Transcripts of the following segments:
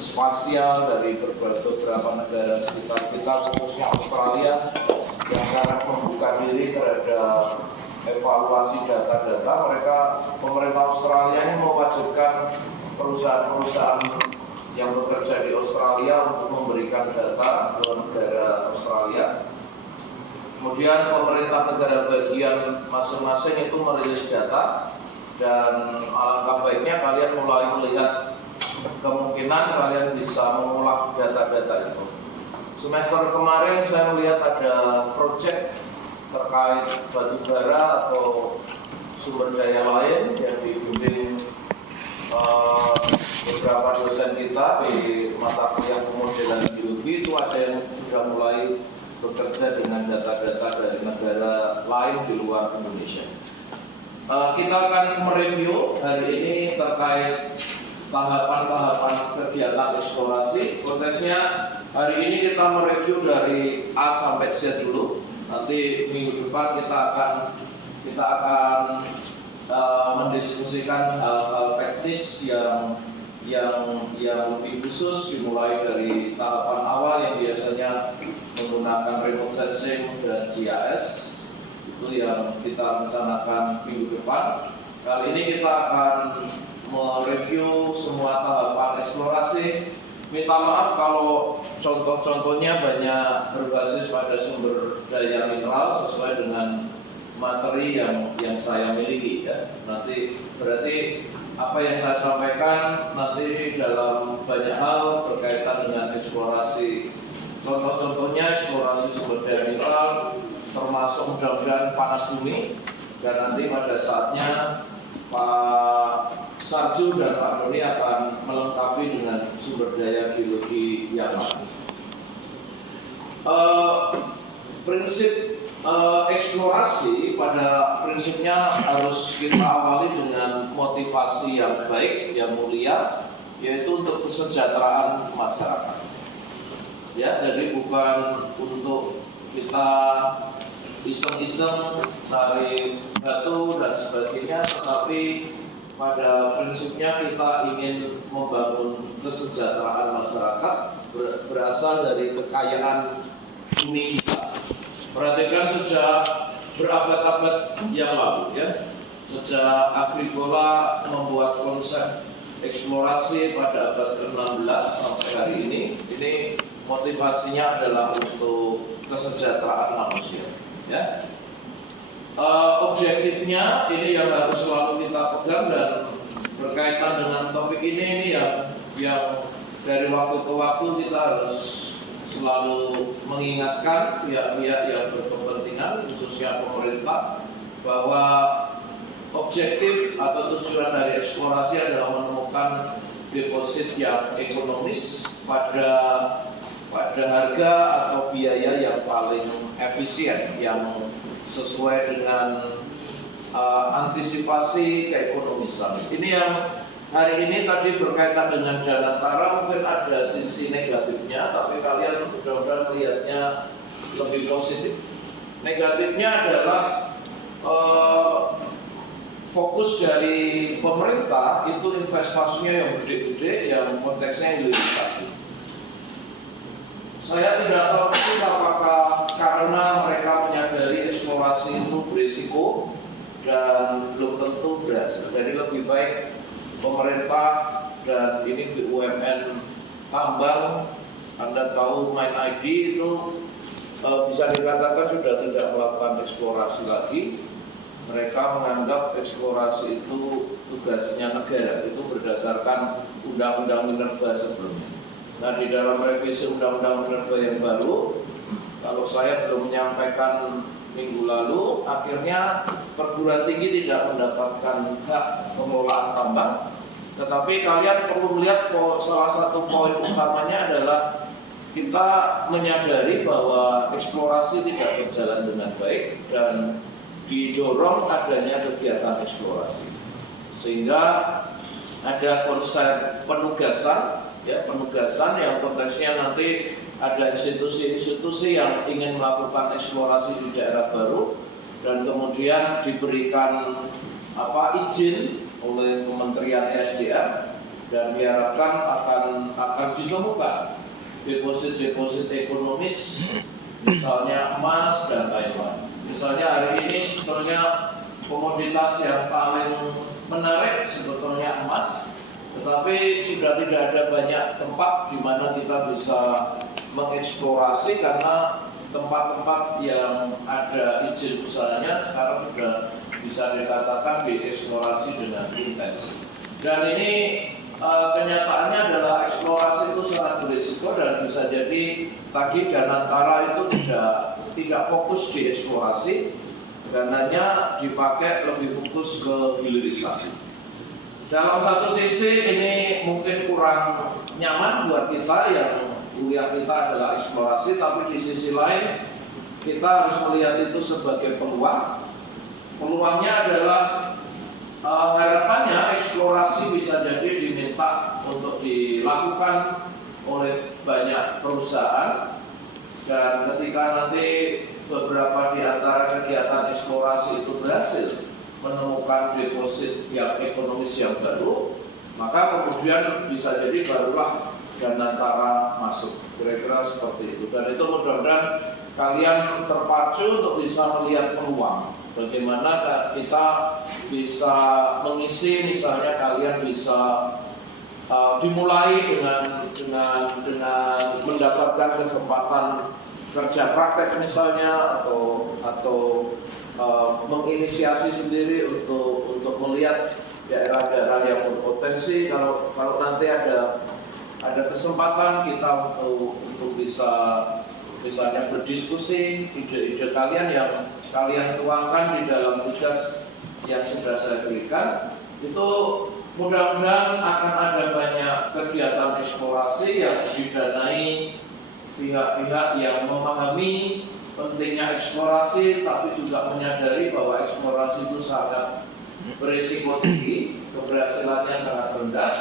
spasial dari beberapa negara sekitar kita, khususnya Australia, yang sangat membuka diri terhadap evaluasi data-data. Pemerintah Australia ini mewajibkan perusahaan-perusahaan yang bekerja di Australia untuk memberikan data ke negara Australia. Kemudian pemerintah negara bagian masing-masing itu merilis data, dan alangkah baiknya kalian mulai melihat kemungkinan kalian bisa mengolah data-data itu. Semester kemarin saya melihat ada proyek terkait batu bara atau sumber daya lain yang dibimbing beberapa dosen kita di mata kuliah pemodelan geologi. Itu ada yang sudah mulai bekerja dengan data-data dari negara lain di luar Indonesia. Kita akan mereview hari ini terkait tahapan-tahapan kegiatan eksplorasi. Konteksnya hari ini kita mereview dari A sampai Z dulu. Nanti minggu depan kita akan mendiskusikan hal-hal teknis yang lebih khusus, dimulai dari tahapan awal yang biasanya menggunakan remote sensing dan GIS. Itu yang kita rencanakan minggu depan. Kali ini kita akan mereview semua tahapan eksplorasi. Minta maaf kalau contoh-contohnya banyak berbasis pada sumber daya mineral sesuai dengan materi yang saya miliki ya. Nanti berarti apa yang saya sampaikan nanti dalam banyak hal berkaitan dengan eksplorasi. Contoh-contohnya eksplorasi sumber daya mineral, termasuk mudah-mudahan panas bumi, dan nanti pada saatnya Pak Sarju dan Pak Doni akan melengkapi dengan sumber daya geologi yang lain. Prinsip eksplorasi pada prinsipnya harus kita awali dengan motivasi yang baik, yang mulia, yaitu untuk kesejahteraan masyarakat. Ya, jadi bukan untuk kita iseng-iseng cari batu dan sebagainya, tetapi pada prinsipnya kita ingin membangun kesejahteraan masyarakat berasal dari kekayaan bumi kita. Perhatikan sejak berabad-abad yang lalu ya, sejak Agricola membuat konsep eksplorasi pada abad ke-16 sampai hari ini motivasinya adalah untuk kesejahteraan manusia ya. Objektifnya ini yang harus selalu kita pegang, dan berkaitan dengan topik ini yang dari waktu ke waktu kita harus selalu mengingatkan pihak-pihak yang berkepentingan, khususnya pemerintah, bahwa objektif atau tujuan dari eksplorasi adalah menemukan deposit yang ekonomis pada harga atau biaya yang paling efisien, yang sesuai dengan antisipasi keekonomisan. Ini yang hari ini tadi berkaitan dengan Danantara, mungkin ada sisi negatifnya, tapi kalian mudah-mudahan melihatnya lebih positif. Negatifnya adalah fokus dari pemerintah itu investasinya yang gede-gede, yang konteksnya hilirisasi. Saya tidak tahu apakah karena mereka menyadari eksplorasi itu berisiko dan belum tentu berhasil. Jadi lebih baik pemerintah dan ini BUMN tambang, Anda tahu Main ID itu bisa dikatakan sudah tidak melakukan eksplorasi lagi. Mereka menganggap eksplorasi itu tugasnya negara, itu berdasarkan Undang-Undang Minerba sebelumnya. Nah, di dalam revisi Undang-Undang Minerba yang baru, kalau saya belum menyampaikan minggu lalu, akhirnya perguruan tinggi tidak mendapatkan hak pengelolaan tambang. Tetapi kalian perlu melihat salah satu poin utamanya adalah kita menyadari bahwa eksplorasi tidak berjalan dengan baik dan didorong adanya kegiatan eksplorasi. Sehingga ada konsep penugasan yang konteksnya nanti ada institusi-institusi yang ingin melakukan eksplorasi di daerah baru dan kemudian diberikan izin oleh Kementerian ESDM dan diharapkan akan ditemukan deposit ekonomis, misalnya emas dan lain-lain. Misalnya hari ini sebetulnya komoditas yang paling menarik sebetulnya emas, tetapi sudah tidak ada banyak tempat di mana kita bisa mengeksplorasi karena tempat-tempat yang ada izin usahanya sekarang sudah bisa dikatakan dieksplorasi dengan intensif. Dan ini kenyataannya adalah eksplorasi itu sangat berisiko dan bisa jadi tadi Danantara itu tidak fokus di eksplorasi dan hanya dipakai lebih fokus ke hilirisasi. Dalam satu sisi ini mungkin kurang nyaman buat kita yang kuliah kita adalah eksplorasi, tapi di sisi lain kita harus melihat itu sebagai peluang. Peluangnya adalah harapannya eksplorasi bisa jadi diminta untuk dilakukan oleh banyak perusahaan, dan ketika nanti beberapa di antara kegiatan eksplorasi itu berhasil menemukan deposit yang ekonomis yang baru, maka kemudian bisa jadi barulah Danantara masuk, kira-kira seperti itu. Dan itu mudah-mudahan kalian terpacu untuk bisa melihat peluang. Bagaimana kita bisa mengisi, misalnya kalian bisa dimulai dengan mendapatkan kesempatan kerja praktek misalnya, atau menginisiasi sendiri untuk melihat daerah-daerah yang berpotensi. Kalau nanti ada kesempatan kita untuk bisa misalnya berdiskusi ide-ide kalian yang kalian tuangkan di dalam tugas yang sudah saya berikan, itu mudah-mudahan akan ada banyak kegiatan eksplorasi yang didanai pihak-pihak yang memahami pentingnya eksplorasi, tapi juga menyadari bahwa eksplorasi itu sangat berisiko tinggi, keberhasilannya sangat rendah.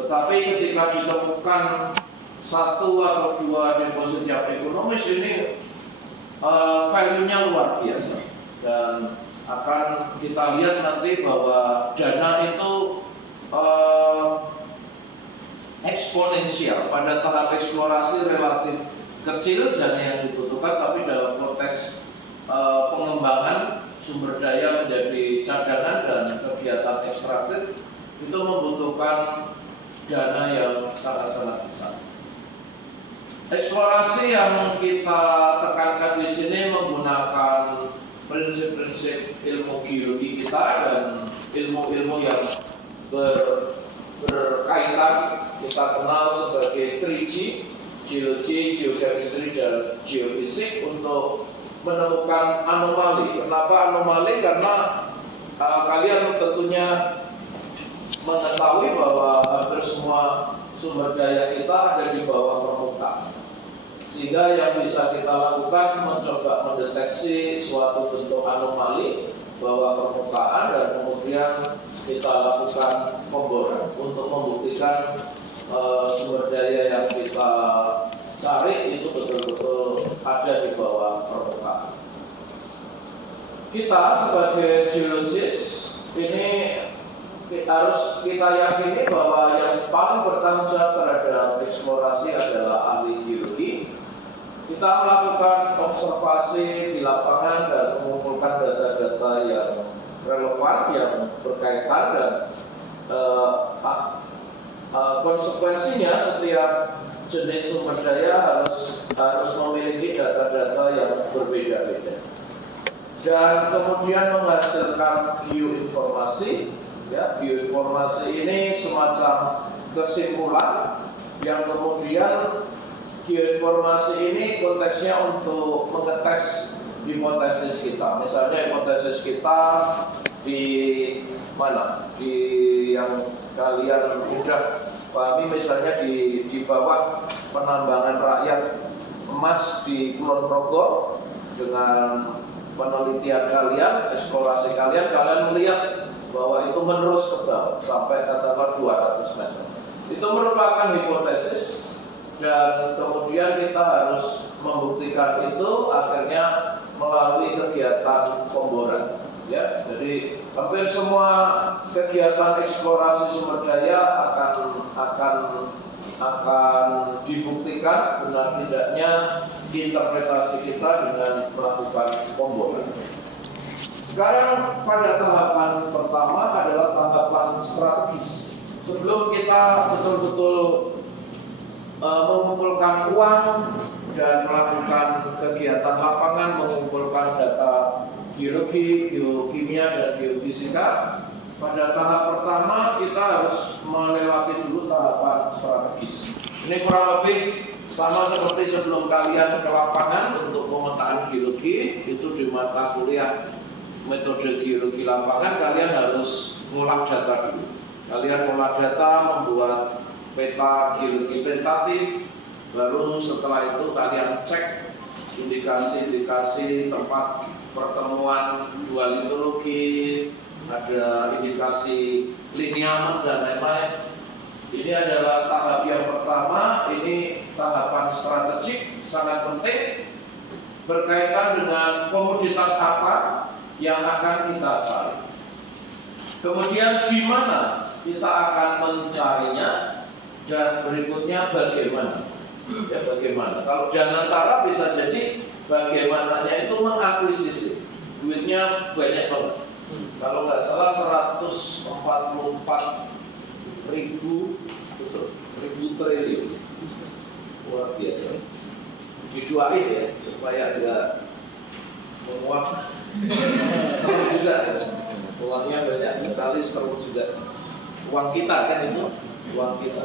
Tetapi ketika ditemukan satu atau dua deposit yang ekonomis ini, value-nya luar biasa, dan akan kita lihat nanti bahwa dana itu eksponensial. Pada tahap eksplorasi relatif kecil dana yang dibutuhkan, tapi dalam konteks pengembangan sumber daya menjadi cadangan dan kegiatan ekstraktif itu membutuhkan dana yang sangat-sangat besar. Eksplorasi yang kita tekankan di sini menggunakan prinsip-prinsip ilmu geologi kita dan ilmu-ilmu yang berkaitan kita kenal sebagai 3G, geologi, geochemistry, dan geofisik, untuk menemukan anomali. Kenapa anomali? Karena kalian tentunya mengetahui bahwa hampir semua sumber daya kita ada di bawah permukaan, sehingga yang bisa kita lakukan mencoba mendeteksi suatu bentuk anomali bawah permukaan dan kemudian kita lakukan pemboran untuk membuktikan sumber daya yang kita cari itu betul-betul ada di bawah permukaan. Kita sebagai geologis ini harus kita yakini bahwa yang paling bertanggung jawab terhadap eksplorasi adalah ahli geologi. Kita melakukan observasi di lapangan dan mengumpulkan data-data yang relevan, yang berkaitan, dan konsekuensinya setiap jenis sumber daya harus memiliki data-data yang berbeda-beda, dan kemudian menghasilkan bioinformasi. Ya, bioinformasi ini semacam kesimpulan yang kemudian bioinformasi ini konteksnya untuk mengetes hipotesis kita. Misalnya hipotesis kita di mana? Di yang kalian mudah pahami, misalnya di bawah penambangan rakyat emas di Kulon Progo. Dengan penelitian kalian, eksplorasi kalian melihat bahwa itu menerus ke bawah sampai katakanlah 200 meter. Itu merupakan hipotesis, dan kemudian kita harus membuktikan itu akhirnya melalui kegiatan pemboran. Ya, jadi hampir semua kegiatan eksplorasi sumber daya akan dibuktikan benar tidaknya interpretasi kita dengan melakukan pemboran. Sekarang pada tahapan pertama adalah tahapan strategis. Sebelum kita betul-betul mengumpulkan uang dan melakukan kegiatan lapangan, mengumpulkan data geologi, geokimia, dan geofisika, pada tahap pertama kita harus melewati dulu tahapan strategis. Ini kurang lebih sama seperti sebelum kalian ke lapangan untuk pemetaan geologi, itu di mata kuliah metode geologi lapangan kalian harus mengolah data dulu. Kalian mengolah data, membuat peta geologi tentatif, baru setelah itu kalian cek indikasi-indikasi tempat pertemuan dua litologi, ada indikasi lineamen dan lain-lain. Ini adalah tahap yang pertama, ini tahapan strategik sangat penting berkaitan dengan komoditas apa yang akan kita cari. Kemudian di mana kita akan mencarinya dan berikutnya bagaimana. Ya bagaimana. Kalau Janantara bisa jadi bagaimananya itu mengakuisisi. Duitnya banyak banget. Kalau nggak salah 144 ribu triliun. Luar biasa. Dijualin ya supaya nggak menguap. Seru juga, uangnya banyak sekali, seru juga. Uang kita kan itu, uang kita.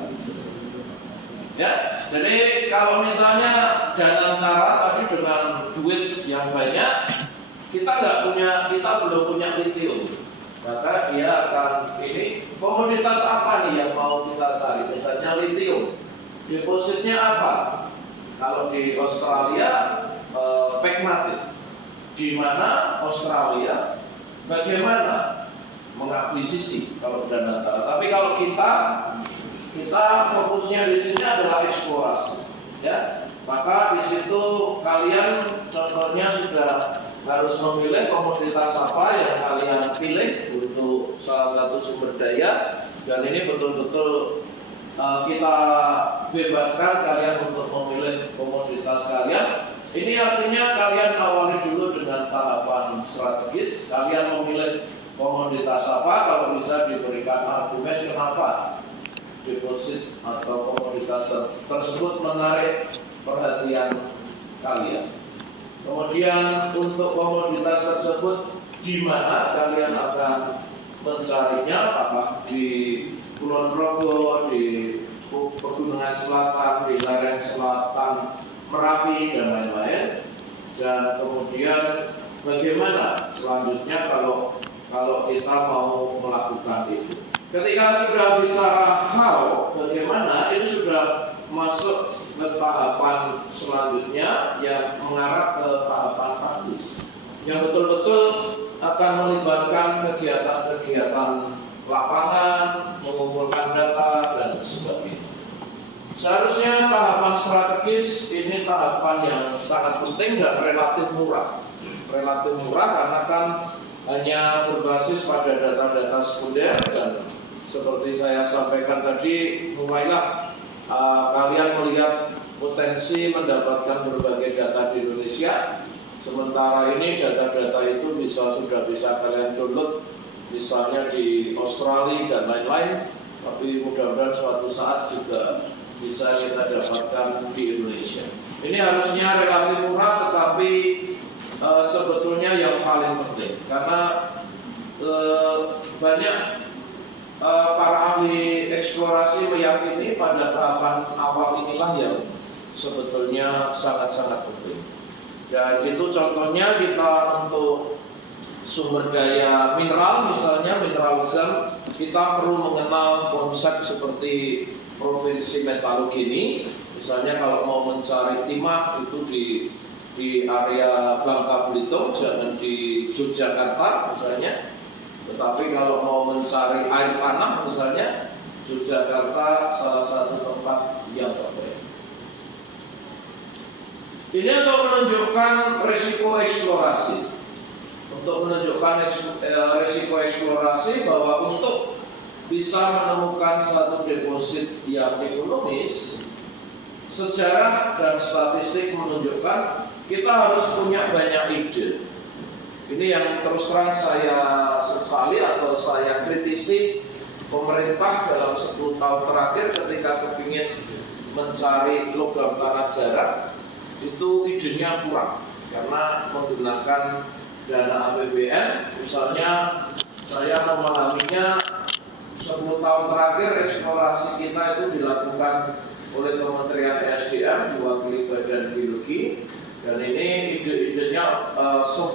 Ya, jadi kalau misalnya Janantara tadi dengan duit yang banyak, kita belum punya lithium, maka dia akan ini komoditas apa nih yang mau kita cari? Misalnya lithium, depositnya apa? Kalau di Australia, pegmatit. Di mana Australia bagaimana mengakuisisi kalau Janantara. Tapi kalau kita fokusnya di sini adalah eksplorasi, ya. Maka di situ kalian contohnya sudah harus memilih komoditas apa yang kalian pilih untuk salah satu sumber daya, dan ini betul-betul kita bebaskan kalian untuk memilih komoditas kalian. Ini artinya kalian awali dulu dengan tahapan strategis. Kalian memilih komoditas apa, kalau bisa diberikan argumen kenapa deposit atau komoditas tersebut menarik perhatian kalian. Kemudian untuk komoditas tersebut di mana kalian akan mencarinya, apakah di Kulon Progo, di Pegunungan Selatan, di lereng selatan Merapi dan lain-lain. Dan kemudian bagaimana selanjutnya kalau kita mau melakukan itu. Ketika sudah bicara how, bagaimana, ini sudah masuk ke tahapan selanjutnya yang mengarah ke tahapan praktis, yang betul-betul akan melibatkan kegiatan-kegiatan lapangan, mengumpulkan data dan sebagainya. Seharusnya tahapan strategis ini tahapan yang sangat penting dan relatif murah. Relatif murah karena kan hanya berbasis pada data-data sekunder, dan seperti saya sampaikan tadi, mulailah kalian melihat potensi mendapatkan berbagai data di Indonesia. Sementara ini data-data itu sudah bisa kalian download misalnya di Australia dan lain-lain, tapi mudah-mudahan suatu saat juga bisa kita dapatkan di Indonesia. Ini harusnya relatif murah, tetapi sebetulnya yang paling penting karena banyak para ahli eksplorasi meyakini pada tahapan awal inilah yang sebetulnya sangat-sangat penting. Dan itu contohnya kita untuk sumber daya mineral, misalnya mineral logam, kita perlu mengenal konsep seperti provinsi metalogeni. Misalnya kalau mau mencari timah itu di area Bangka Belitung, jangan di Yogyakarta misalnya. Tetapi kalau mau mencari air tanah misalnya, Yogyakarta salah satu tempat yang terbaik. Ini untuk menunjukkan risiko eksplorasi. untuk menunjukkan risiko eksplorasi bahwa untuk bisa menemukan satu deposit yang ekonomis, sejarah dan statistik menunjukkan kita harus punya banyak ide. Ini yang terus terang saya sesali atau saya kritisi pemerintah dalam 10 tahun terakhir ketika kepingin mencari logam tanah jarang, itu idenya kurang karena menggunakan dana APBN. Misalnya saya memahaminya 10 tahun terakhir eksplorasi kita itu dilakukan oleh Kementerian SDM diwakili Badan Geologi, dan ini ide-idenya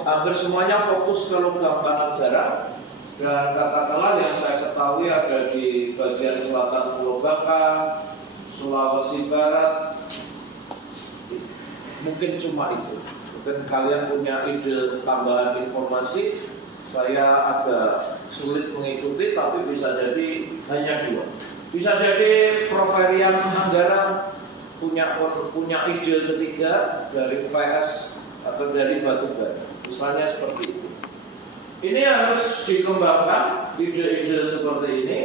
hampir semuanya fokus ke logam tanah jarang, dan katakanlah yang saya ketahui ada di bagian selatan Pulau Bangka, Sulawesi Barat, mungkin cuma itu. Mungkin kalian punya ide tambahan informasi, saya agak sulit mengikuti, tapi bisa jadi hanya 2. Bisa jadi Prof. Herian Anggara punya ide ketiga dari VS atau dari batubara, misalnya seperti itu. Ini harus dikembangkan ide-ide seperti ini,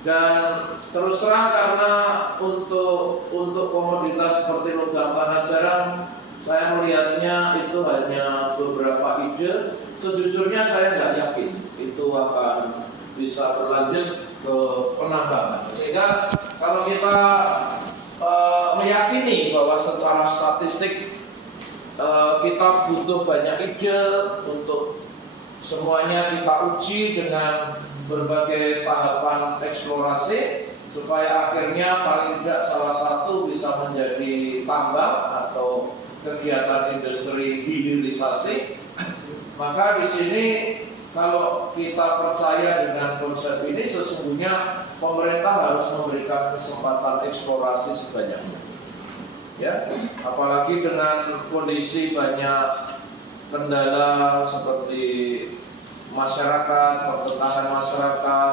dan terus terang karena untuk komoditas seperti logam tanah jarang, saya melihatnya itu hanya beberapa ide. Sejujurnya saya nggak yakin itu akan bisa berlanjut ke penambangan. Sehingga kalau kita meyakini bahwa secara statistik kita butuh banyak ide untuk semuanya kita uji dengan berbagai tahapan eksplorasi supaya akhirnya paling tidak salah satu bisa menjadi tambang atau kegiatan industri hilirisasi. Maka di sini kalau kita percaya dengan konsep ini, sesungguhnya pemerintah harus memberikan kesempatan eksplorasi sebanyaknya. Ya, apalagi dengan kondisi banyak kendala seperti masyarakat, pertentangan masyarakat,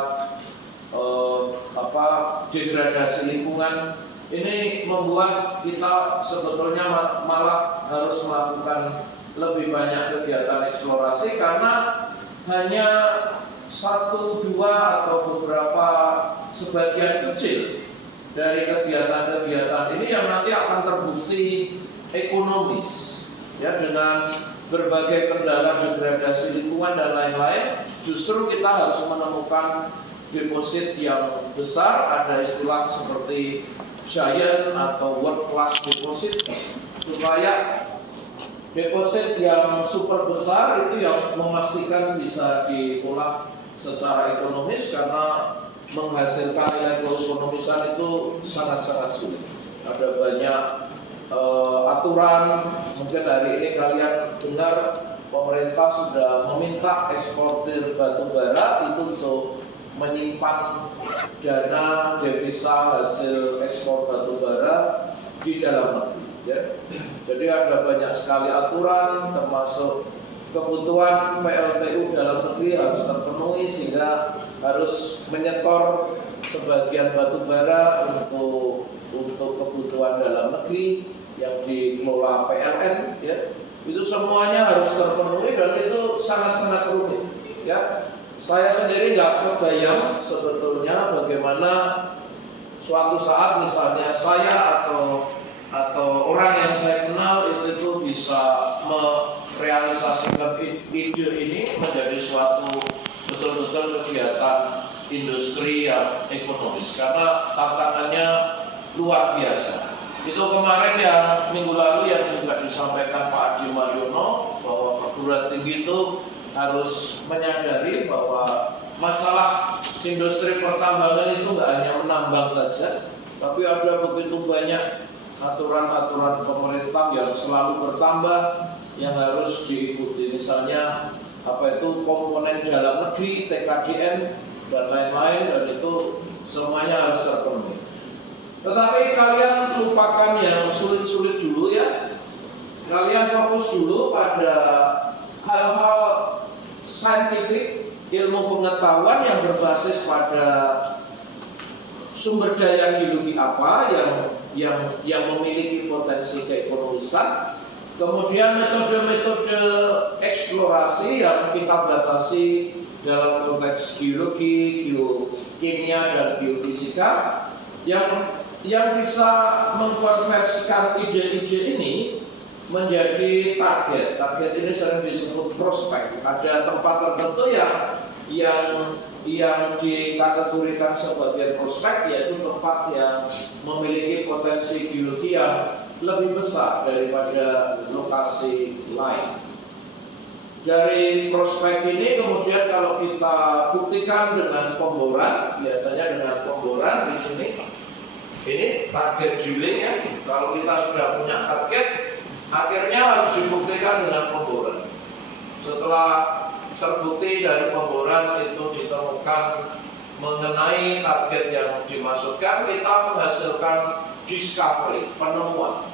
degradasi lingkungan, ini membuat kita sebetulnya malah harus melakukan lebih banyak kegiatan eksplorasi, karena hanya 1, 2 atau beberapa sebagian kecil dari kegiatan-kegiatan ini yang nanti akan terbukti ekonomis, ya, dengan berbagai kendala degradasi lingkungan dan lain-lain. Justru kita harus menemukan deposit yang besar, ada istilah seperti giant atau world class deposit, supaya deposit yang super besar itu yang memastikan bisa diolah secara ekonomis, karena menghasilkan nilai ekonomisan itu sangat-sangat sulit. Ada banyak aturan. Mungkin hari ini kalian dengar pemerintah sudah meminta eksportir batu bara itu untuk menyimpan dana devisa hasil ekspor batu bara di dalam negeri. Ya. Jadi ada banyak sekali aturan, termasuk kebutuhan PLTU dalam negeri harus terpenuhi, sehingga harus menyetor sebagian batu bara untuk kebutuhan dalam negeri yang dikelola PLN. Ya. Itu semuanya harus terpenuhi dan itu sangat-sangat rumit. Ya. Saya sendiri nggak kebayang sebetulnya bagaimana suatu saat misalnya saya atau orang yang saya kenal itu bisa merealisasikan ide ini menjadi suatu betul-betul kegiatan industri yang ekonomis, karena tantangannya luar biasa. Itu kemarin yang minggu lalu yang juga disampaikan Pak Adi Mariono bahwa perguruan tinggi itu harus menyadari bahwa masalah industri pertambangan itu nggak hanya menambang saja, tapi ada begitu banyak aturan-aturan pemerintah yang selalu bertambah yang harus diikuti. Misalnya komponen dalam negeri, TKDN dan lain-lain, dan itu semuanya harus terpenuhi. Tetapi kalian lupakan yang sulit-sulit dulu, ya. Kalian fokus dulu pada hal-hal saintifik, ilmu pengetahuan yang berbasis pada sumber daya geologi apa yang memiliki potensi keekonomisan, Kemudian metode-metode eksplorasi yang kita batasi dalam konteks geologi, geokimia, dan geofisika yang bisa mengkonversikan ide-ide ini menjadi target. Target ini sering disebut prospek. Ada tempat tertentu yang dikategorikan sebagai prospek, yaitu tempat yang memiliki potensi geologi yang lebih besar daripada lokasi lain. Dari prospek ini kemudian kalau kita buktikan dengan pemboran, biasanya dengan pemboran di sini, ini target drilling ya. Kalau kita sudah punya target, akhirnya harus dibuktikan dengan pemboran. Setelah terbukti dari pemboran itu ditemukan mengenai target yang dimaksudkan, kita menghasilkan discovery, penemuan.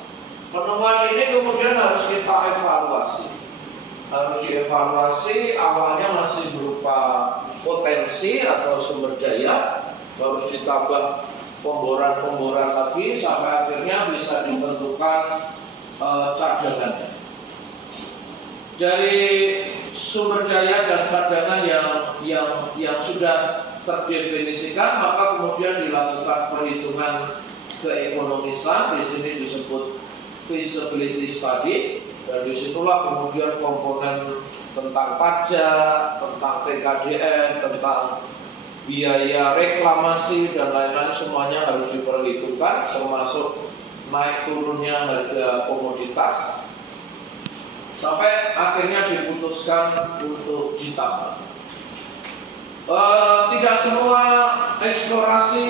Penemuan ini kemudian harus kita evaluasi. Harus dievaluasi, awalnya masih berupa potensi atau sumber daya, harus ditambah pemboran-pemboran lagi sampai akhirnya bisa ditentukan cadangannya. Dari sumber daya dan cadangan yang sudah terdefinisikan, maka kemudian dilakukan perhitungan keekonomisan. Di sini disebut feasibility study, dan disitulah kemudian komponen tentang pajak, tentang TKDN, tentang biaya reklamasi dan lain-lain semuanya harus diperhitungkan, termasuk naik turunnya harga komoditas, sampai akhirnya diputuskan untuk ditambah. Tidak semua eksplorasi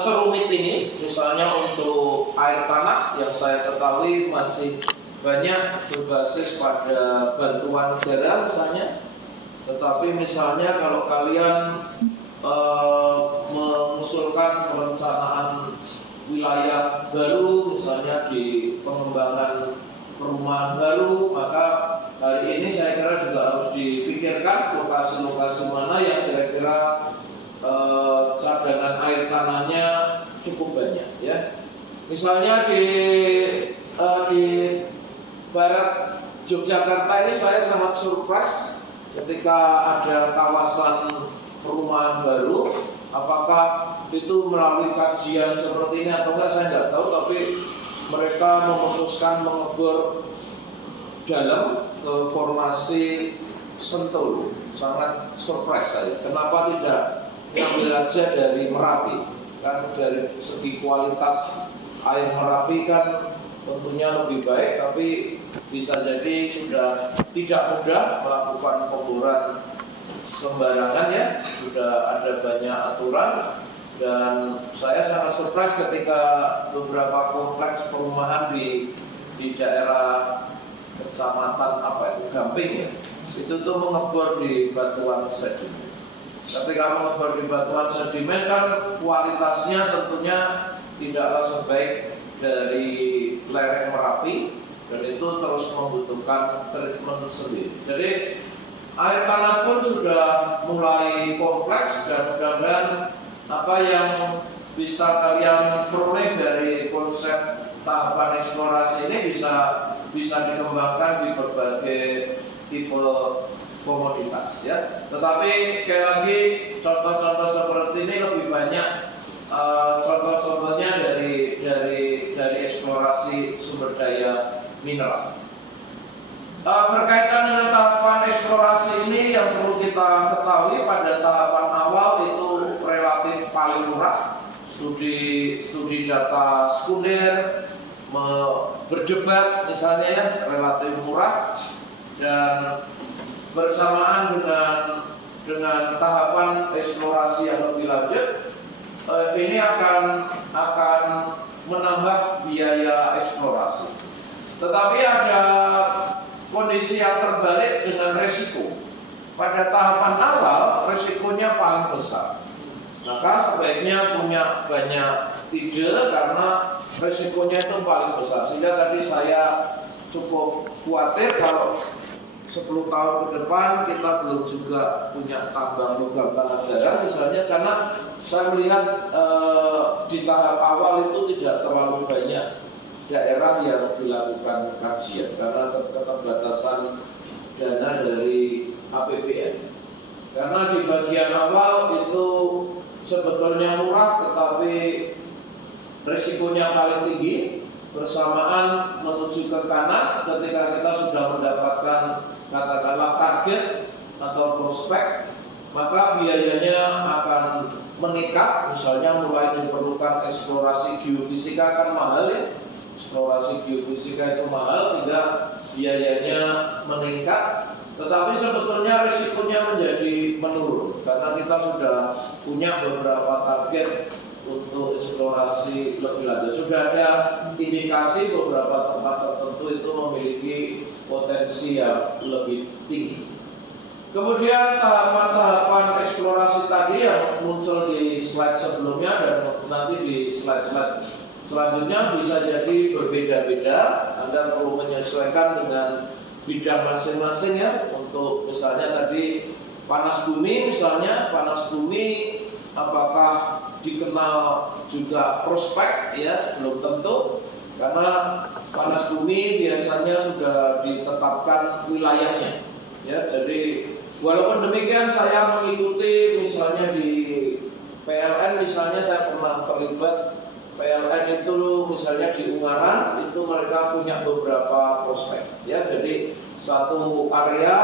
serumit ini, misalnya untuk air tanah yang saya ketahui masih banyak berbasis pada bantuan negara misalnya. Tetapi misalnya kalau kalian mengusulkan perencanaan wilayah baru, misalnya di pengembangan perumahan baru, maka hari ini saya kira juga harus dipikirkan lokasi-lokasi mana yang kira-kira cadangan air tanahnya cukup banyak ya. Misalnya di barat Yogyakarta ini saya sangat surprise ketika ada kawasan perumahan baru. Apakah itu melalui kajian seperti ini atau enggak saya nggak tahu, tapi mereka memutuskan mengebor dalam ke formasi Sentul. Sangat surprise saya. Kenapa tidak ngambil aja dari Merapi? Kan dari segi kualitas air Merapi kan tentunya lebih baik, tapi bisa jadi sudah tidak mudah melakukan pemboran sembarangan ya, sudah ada banyak aturan. Dan saya sangat surprise ketika beberapa kompleks perumahan di daerah kecamatan Gamping ya, itu tuh mengebor di batuan sedimen. Ketika mengebor di batuan sedimen kan kualitasnya tentunya tidaklah sebaik dari lereng Merapi, dan itu terus membutuhkan treatment sendiri. Jadi air tanah pun sudah mulai kompleks, dan mudah-mudahan apa yang bisa kalian peroleh dari konsep tahapan eksplorasi ini bisa dikembangkan di berbagai tipe komoditas ya. Tetapi sekali lagi contoh-contoh seperti ini lebih banyak contoh-contohnya dari eksplorasi sumber daya mineral. Berkaitan dengan tahapan eksplorasi ini yang perlu kita ketahui, pada tahapan awal itu relatif paling murah. Studi data sekunder, berdebat misalnya ya, relatif murah. Dan bersamaan dengan tahapan eksplorasi yang lebih lanjut, ini akan menambah biaya eksplorasi. Tetapi ada kondisi yang terbalik dengan resiko. Pada tahapan awal resikonya paling besar, maka sebaiknya punya banyak ide karena resikonya itu paling besar. Sehingga tadi saya cukup khawatir kalau 10 tahun ke depan kita belum juga punya tambang logam tanah jarang misalnya, karena saya melihat di tahap awal itu tidak terlalu banyak daerah yang dilakukan kajian karena keterbatasan dana dari APBN. Karena di bagian awal itu sebetulnya murah tetapi risikonya paling tinggi, bersamaan menuju ke kanan ketika kita sudah mendapatkan katakanlah target atau prospek, maka biayanya akan meningkat. Misalnya mulai diperlukan eksplorasi geofisika kan mahal ya, eksplorasi geofisika itu mahal sehingga biayanya meningkat. Tetapi sebetulnya risikonya menjadi menurun karena kita sudah punya beberapa target untuk eksplorasi lebih lanjut. Sudah ada indikasi beberapa tempat tertentu itu memiliki potensi yang lebih tinggi. Kemudian tahapan-tahapan eksplorasi tadi yang muncul di slide sebelumnya dan nanti di slide-slide selanjutnya bisa jadi berbeda-beda. Anda perlu menyesuaikan dengan bidang masing-masing ya. Untuk misalnya tadi panas bumi, misalnya panas bumi apakah dikenal juga prospek ya, belum tentu, karena panas bumi biasanya sudah ditetapkan wilayahnya ya. Jadi walaupun demikian saya mengikuti misalnya di PLN, misalnya saya pernah terlibat PLN itu misalnya di Ungaran itu mereka punya beberapa prospek ya. Jadi satu area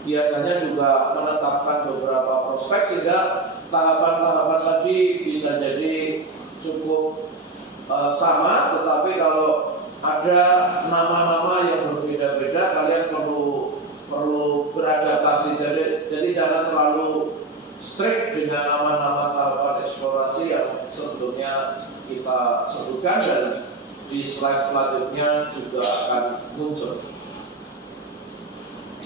biasanya juga menetapkan beberapa prospek sehingga tahapan-tahapan tadi bisa jadi cukup sama, tetapi kalau ada nama-nama yang berbeda-beda kalian perlu beradaptasi. Jadi jangan terlalu strict dengan nama-nama tahapan eksplorasi yang sebelumnya kita sebutkan dan di slide selanjutnya juga akan muncul.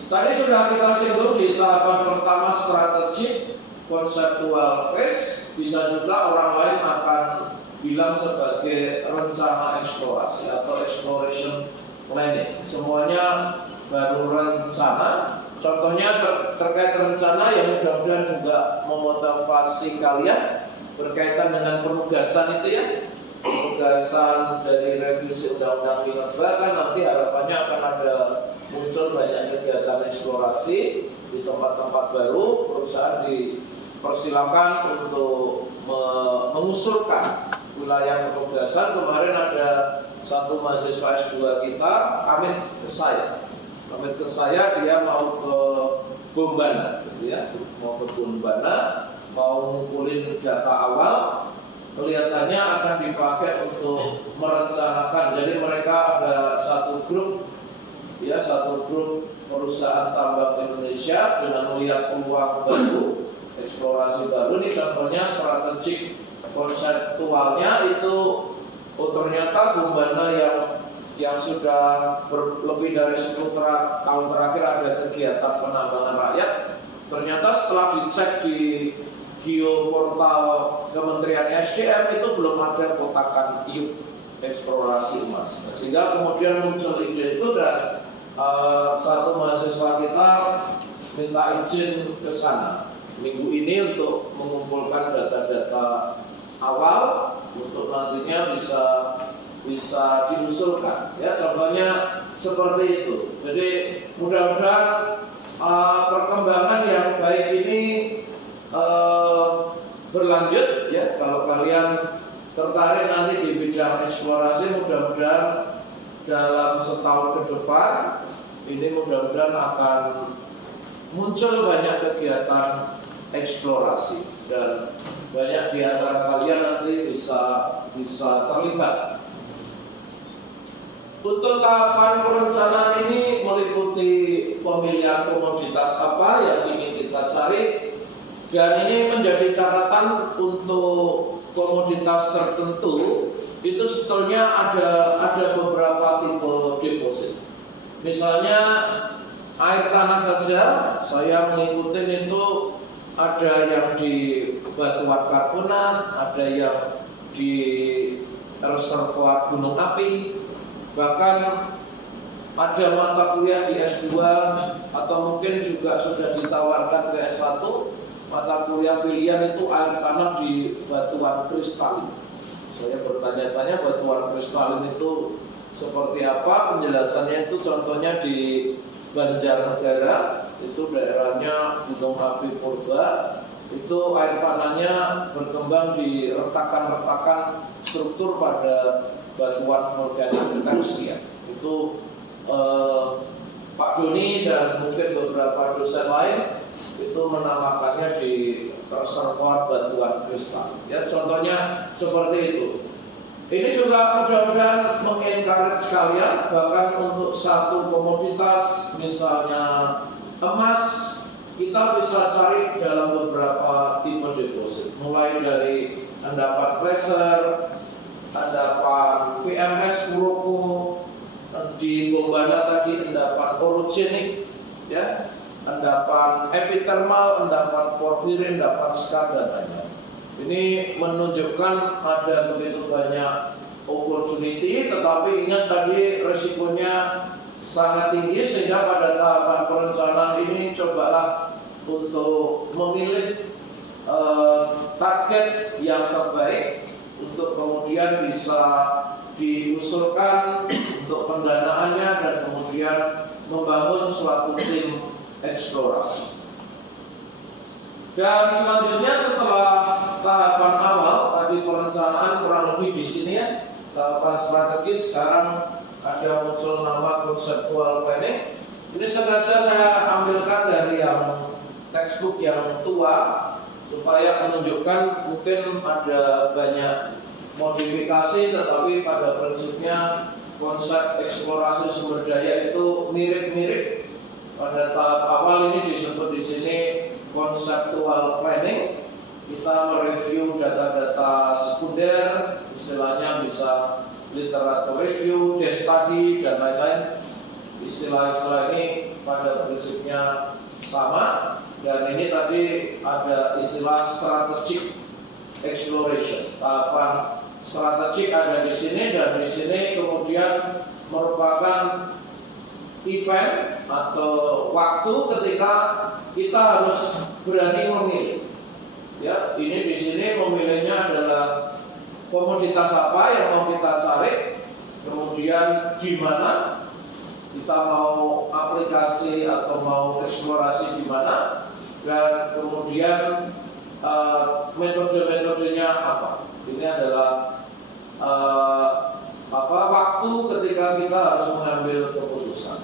Tadi sudah kita singgung di tahapan pertama strategik konseptual phase, bisa juga orang lain akan bilang sebagai rencana eksplorasi atau exploration planning. Semuanya baru rencana. Contohnya terkait rencana yang mudah-mudahan juga memotivasi kalian berkaitan dengan penugasan itu ya. Penugasan dari revisi Undang-Undang Minerba kan nanti harapannya akan ada muncul banyak kegiatan eksplorasi di tempat-tempat baru. Perusahaan dipersilakan untuk mengusulkan wilayah penugasan. Kemarin ada satu mahasiswa S2 kita, Amin ke saya dia mau ke Bombana, gitu ya, mau ke Bombana, mau ngumpulin data awal. Kelihatannya akan dipakai untuk merencanakan. Jadi mereka ada satu grup perusahaan tambang Indonesia dengan melihat peluang baru, eksplorasi baru. Ini contohnya strategik konseptualnya itu. Ternyata Bombana yang sudah lebih dari 10 tahun terakhir ada kegiatan penambangan rakyat. Ternyata setelah dicek di geoportal Kementerian SDM itu belum ada kotakan IUP eksplorasi emas. Sehingga kemudian muncul ide itu dan satu mahasiswa kita minta izin ke sana minggu ini untuk mengumpulkan data-data awal untuk nantinya bisa diusulkan ya. Contohnya seperti itu. Jadi mudah-mudahan perkembangan yang baik ini berlanjut ya. Kalau kalian tertarik nanti di bidang eksplorasi, mudah-mudahan dalam setahun ke depan ini mudah-mudahan akan muncul banyak kegiatan eksplorasi dan banyak di antara kalian nanti bisa terlibat. Untuk tahapan perencanaan ini meliputi pemilihan komoditas apa yang ingin kita cari, dan ini menjadi catatan untuk komoditas tertentu. Itu sebetulnya ada beberapa tipe deposit. Misalnya air tanah saja, saya mengikuti itu ada yang di batuan karbonat, ada yang di reservoir gunung api, bahkan ada mata kuliah di S2 atau mungkin juga sudah ditawarkan ke S1 mata kuliah pilihan itu air tanah di batuan kristalin. Saya bertanya-tanya batuan kristalin itu seperti apa, penjelasannya itu contohnya di Banjarnegara, itu daerahnya Gunung Api Purba, itu air tanahnya berkembang di retakan-retakan struktur pada batuan vulkanik tersier. Itu Pak Joni dan mungkin beberapa dosen lain itu menamakannya di reservoir batuan kristal. Ya, contohnya seperti itu. Ini juga mudah-mudahan mengencourage sekalian, bahkan untuk satu komoditas misalnya emas, kita bisa cari dalam beberapa tipe deposit, mulai dari endapan placer, endapan VMS Kuroko, di Bombana tadi endapan orogenik, ya, endapan epithermal, endapan porfirin, endapan skat dan lainnya. Ini menunjukkan ada begitu banyak opportunity, tetapi ingat tadi resikonya sangat tinggi, sehingga pada tahapan perencanaan ini cobalah untuk memilih target yang terbaik untuk kemudian bisa diusulkan untuk pendanaannya dan kemudian membangun suatu tim eksplorasi. Dan selanjutnya setelah tahapan awal tadi perencanaan kurang lebih di sini ya, tahapan strategis, sekarang ada muncul nama conceptual planning. Ini sengaja saya ambilkan dari yang textbook yang tua supaya menunjukkan mungkin ada banyak modifikasi, tetapi pada prinsipnya konsep eksplorasi sumber daya itu mirip-mirip. Pada tahap awal ini disebut di sini conceptual planning. Kita mereview data-data sekunder, istilahnya bisa literatur review, case study dan lain-lain. Istilah-istilah ini pada prinsipnya sama. Dan ini tadi ada istilah strategic exploration. Tahapan strategik ada di sini, dan di sini kemudian merupakan event atau waktu ketika kita harus berani memilih. Ya, ini di sini memilihnya adalah komoditas apa yang mau kita cari, kemudian di mana kita mau aplikasi atau mau eksplorasi di mana, dan kemudian metode-metodenya apa. Ini adalah waktu ketika kita harus mengambil keputusan.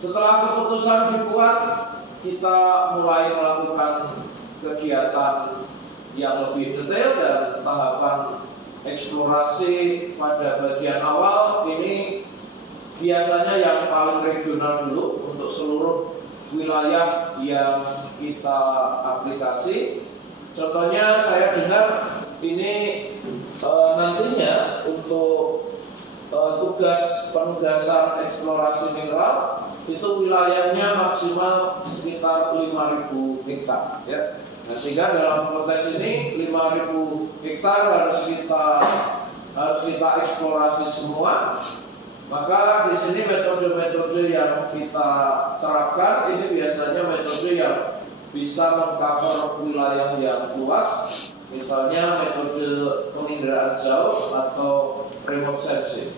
Setelah keputusan dibuat, kita mulai melakukan kegiatan yang lebih detail, dan tahapan eksplorasi pada bagian awal ini biasanya yang paling regional dulu untuk seluruh wilayah yang kita aplikasi. Contohnya saya dengar ini nantinya untuk tugas penugasan eksplorasi mineral itu wilayahnya maksimal sekitar 5.000 hektar, ya. Nah, sehingga dalam konteks ini 5.000 hektar harus kita eksplorasi semua. Maka di sini metode-metode yang kita terapkan ini biasanya metode yang bisa mengcover wilayah yang luas, misalnya metode penginderaan jauh atau remote sensing.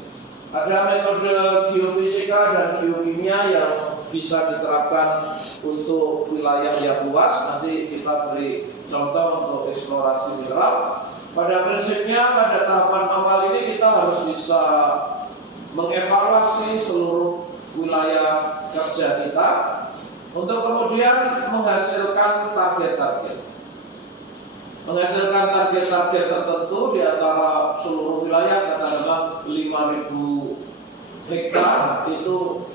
Ada metode geofisika dan geokimia yang bisa diterapkan untuk wilayah yang luas. Nanti kita beri contoh untuk eksplorasi mineral. Pada prinsipnya pada tahapan awal ini kita harus bisa mengevaluasi seluruh wilayah kerja kita untuk kemudian menghasilkan target-target. Menghasilkan target-target tertentu di antara seluruh wilayah, katakanlah 5.000 hektar, itu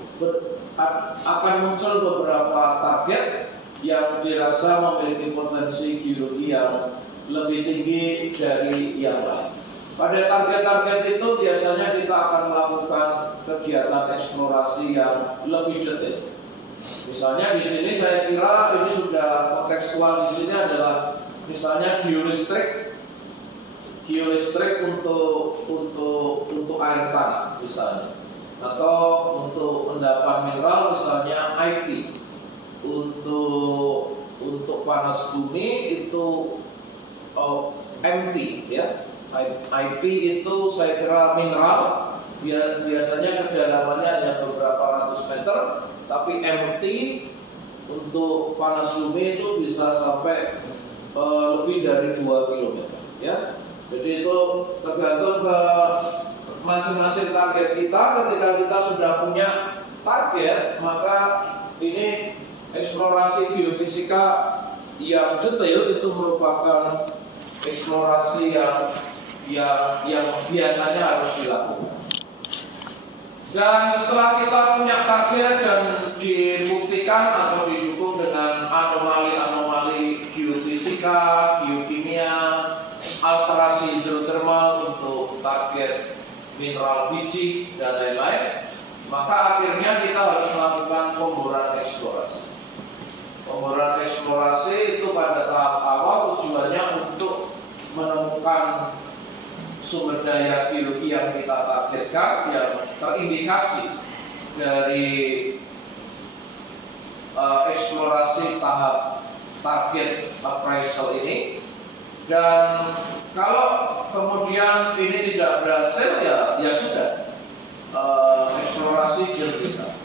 akan muncul beberapa target yang dirasa memiliki potensi geologi yang lebih tinggi dari yang lain. Pada target-target itu biasanya kita akan melakukan kegiatan eksplorasi yang lebih detail. Misalnya di sini saya kira ini sudah kontekstual. Di sini adalah misalnya geolistrik untuk air tanah misalnya, atau untuk endapan mineral misalnya IP, untuk panas bumi itu MT, ya. IP itu saya kira mineral, biasanya kedalamannya hanya beberapa ratus meter, tapi MT untuk panas bumi itu bisa sampai lebih dari 2 km ya. Jadi itu tergantung ke masing-masing target kita. Ketika kita sudah punya target, maka ini eksplorasi geofisika yang detail itu merupakan eksplorasi yang biasanya harus dilakukan. Dan setelah kita punya target dan dibuktikan atau didukung dengan anomali-anomali geofisika, geokimia, alterasi hidrotermal untuk target mineral biji dan lain-lain, maka akhirnya kita harus melakukan pemboran eksplorasi. Pemboran eksplorasi itu pada tahap awal tujuannya untuk menemukan sumber daya geologi yang kita targetkan yang terindikasi dari eksplorasi tahap target appraisal ini. Dan kalau kemudian ini tidak berhasil, ya sudah, eksplorasi jauh kita.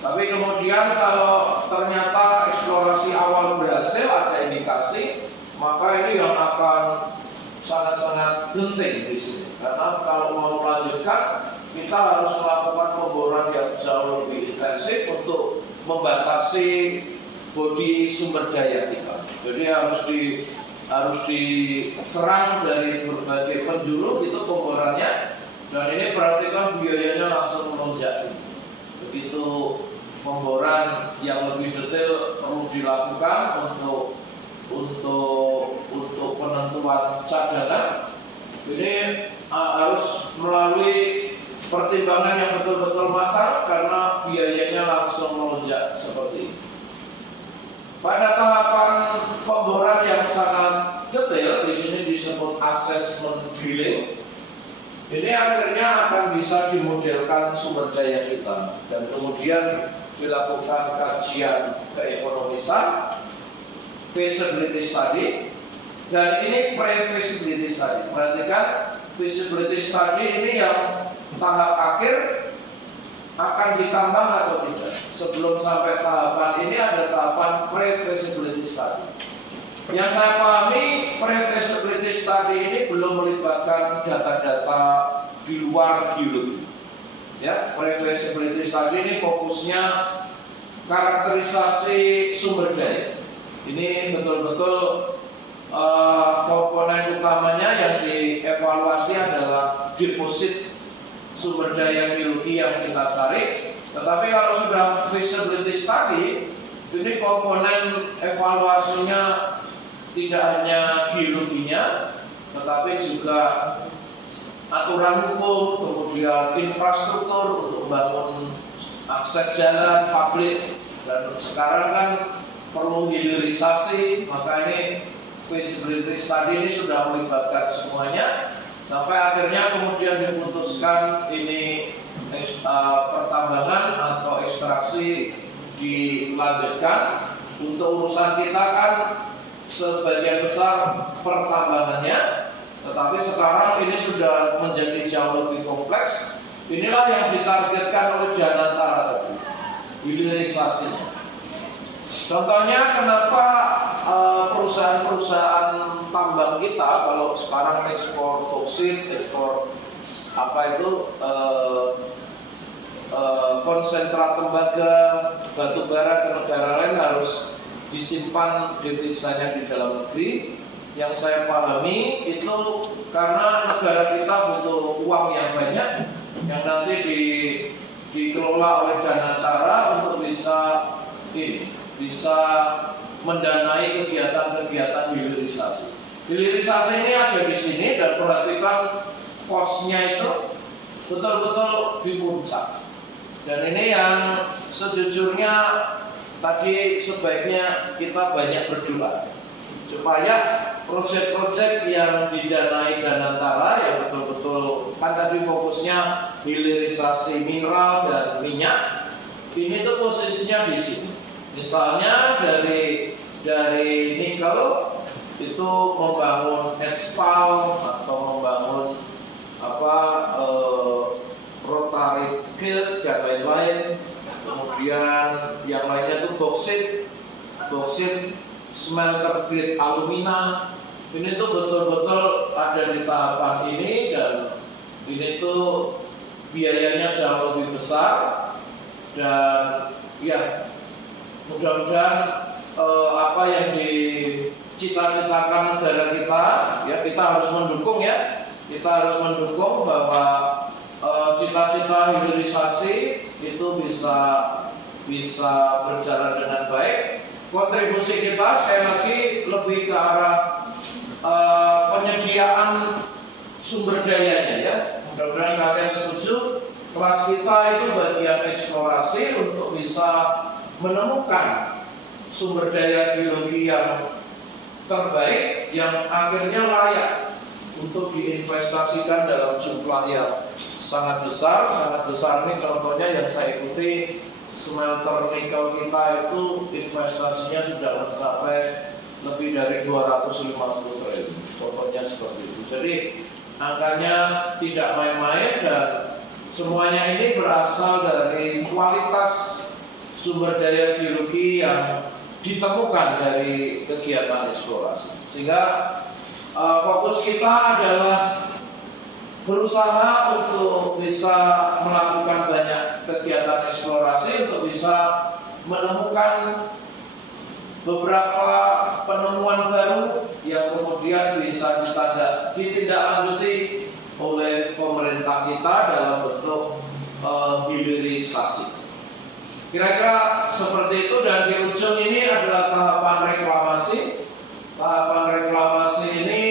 Tapi kemudian kalau ternyata eksplorasi awal berhasil, ada indikasi, maka ini yang akan sangat-sangat penting di sini. Karena kalau mau melanjutkan, kita harus melakukan pemboran yang jauh lebih intensif untuk membatasi bodi sumber daya kita. Jadi harus diserang dari berbagai penjuru itu pemborannya, dan ini berarti kan biayanya langsung melonjak. Begitu pemboran yang lebih detail perlu dilakukan untuk penentuan cadangan, ini harus melalui pertimbangan yang betul-betul matang karena biayanya langsung melonjak seperti ini. Pada tahapan pemboran yang sangat detail, di sini disebut assessment drilling. Ini akhirnya akan bisa dimodelkan sumber daya kita dan kemudian dilakukan kajian keekonomisan, feasibility study, dan ini pre-feasibility study. Perhatikan, feasibility study ini yang tahap akhir akan ditambah atau tidak. Sebelum sampai tahapan ini ada tahapan pre-feasibility study. Yang saya pahami, pre-feasibility study ini belum melibatkan data-data di luar geologi. Ya, pre-feasibility study ini fokusnya karakterisasi sumber daya. Ini betul-betul komponen utamanya yang dievaluasi adalah deposit sumber daya geologi yang kita cari. Tetapi kalau sudah feasibility study, ini komponen evaluasinya tidak hanya geologinya, tetapi juga aturan hukum, kemudian infrastruktur untuk membangun akses jalan publik, dan sekarang kan perlu hilirisasi, maka ini feasibility study ini sudah melibatkan semuanya, sampai akhirnya kemudian diputuskan ini pertambangan atau ekstraksi dilanjutkan. Untuk urusan kita kan sebagian besar pertambangannya, tetapi sekarang ini sudah menjadi jauh lebih kompleks. Inilah yang ditargetkan oleh Janantara tadi, hilirisasinya. Contohnya kenapa perusahaan-perusahaan tambang kita kalau sekarang ekspor boksit, ekspor konsentrat tembaga, batu bara ke negara lain harus disimpan devisanya di dalam negeri. Yang saya pahami itu karena negara kita butuh uang yang banyak yang nanti dikelola oleh Janantara untuk bisa mendanai kegiatan-kegiatan hilirisasi. Hilirisasi ini ada di sini, dan perhatikan kosnya itu betul-betul di puncak. Dan ini yang sejujurnya tadi sebaiknya kita banyak berdoa supaya proyek-proyek yang didanai Janantara yang betul-betul kan tadi fokusnya hilirisasi mineral dan minyak, ini tuh posisinya di sini. Misalnya dari nikel itu membangun HPAL atau membangun rotary kiln dan lain-lain. Kemudian yang lainnya itu boksit, smelter grade alumina. Ini tuh betul-betul ada di tahapan ini, dan ini tuh biayanya jauh lebih besar, dan ya mudah-mudahan apa yang dicita-citakan negara kita, ya kita harus mendukung bahwa cita-cita hilirisasi itu bisa berjalan dengan baik. Kontribusi kita sekali lagi lebih ke arah penyediaan sumber dayanya, ya. Mudah-mudahan kalian setuju. Kelas kita itu bagian eksplorasi untuk bisa menemukan sumber daya geologi yang terbaik, yang akhirnya layak untuk diinvestasikan dalam jumlah yang sangat besar. Sangat besar ini contohnya yang saya ikuti, smelter nikel kita itu investasinya sudah mencapai lebih dari 250 triliun. Contohnya seperti itu. Jadi angkanya tidak main-main, dan semuanya ini berasal dari kualitas sumber daya geologi yang ditemukan dari kegiatan eksplorasi. Sehingga fokus kita adalah berusaha untuk bisa melakukan banyak kegiatan eksplorasi untuk bisa menemukan beberapa penemuan baru yang kemudian bisa ditindaklanjuti oleh pemerintah kita dalam bentuk hilirisasi. Kira-kira seperti itu, dan di ujung ini adalah tahapan reklamasi. Tahapan reklamasi ini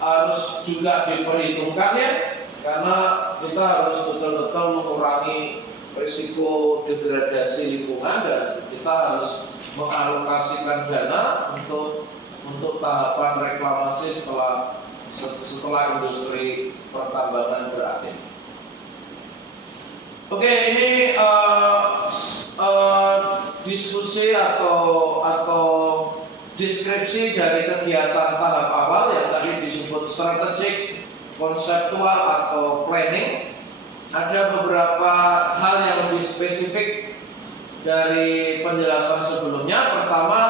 harus juga diperhitungkan, ya, karena kita harus betul-betul mengurangi risiko degradasi lingkungan, dan kita harus mengalokasikan dana untuk tahapan reklamasi setelah industri pertambangan berakhir. Oke, ini diskusi atau deskripsi dari kegiatan tahap awal yang tadi disebut strategik, konseptual atau planning. Ada beberapa hal yang lebih spesifik dari penjelasan sebelumnya. Pertama,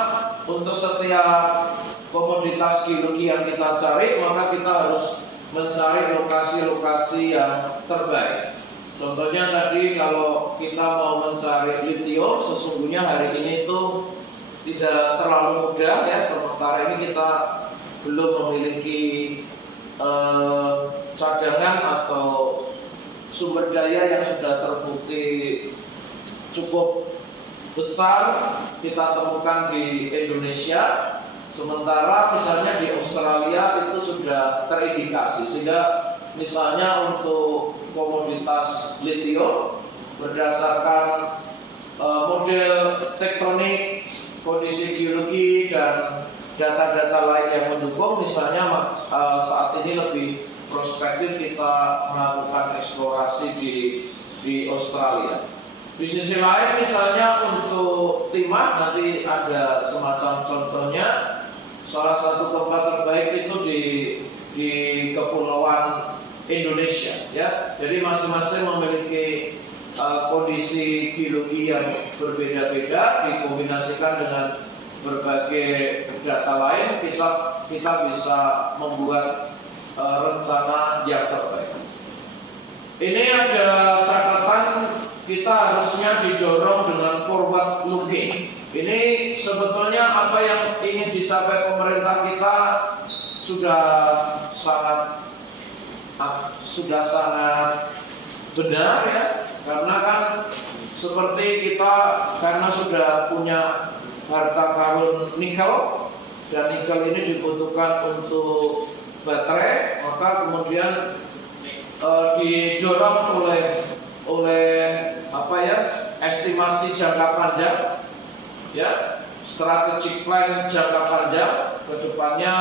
untuk setiap komoditas geologi yang kita cari, maka kita harus mencari lokasi-lokasi yang terbaik. Contohnya tadi kalau kita mau mencari litium, sesungguhnya hari ini itu tidak terlalu mudah, ya. Sementara ini kita belum memiliki cadangan atau sumber daya yang sudah terbukti cukup besar kita temukan di Indonesia. Sementara misalnya di Australia itu sudah terindikasi, sehingga misalnya untuk komoditas litium berdasarkan model tektonik, kondisi geologi, dan data-data lain yang mendukung, misalnya saat ini lebih prospektif kita melakukan eksplorasi di Australia. Di sisi lain, misalnya untuk timah, nanti ada semacam contohnya. Salah satu tempat terbaik itu di Kepulauan Indonesia, ya. Jadi masing-masing memiliki kondisi geologi yang berbeda-beda, dikombinasikan dengan berbagai data lain, kita bisa membuat rencana yang terbaik. Ini ada catatan, kita harusnya didorong dengan forward looking. Ini sebetulnya apa yang ingin dicapai pemerintah kita sudah sangat benar, ya, karena kan seperti kita, karena sudah punya harta karun nikel, dan nikel ini dibutuhkan untuk baterai, maka kemudian didorong oleh estimasi jangka panjang, ya, strategic plan jangka panjang ke depannya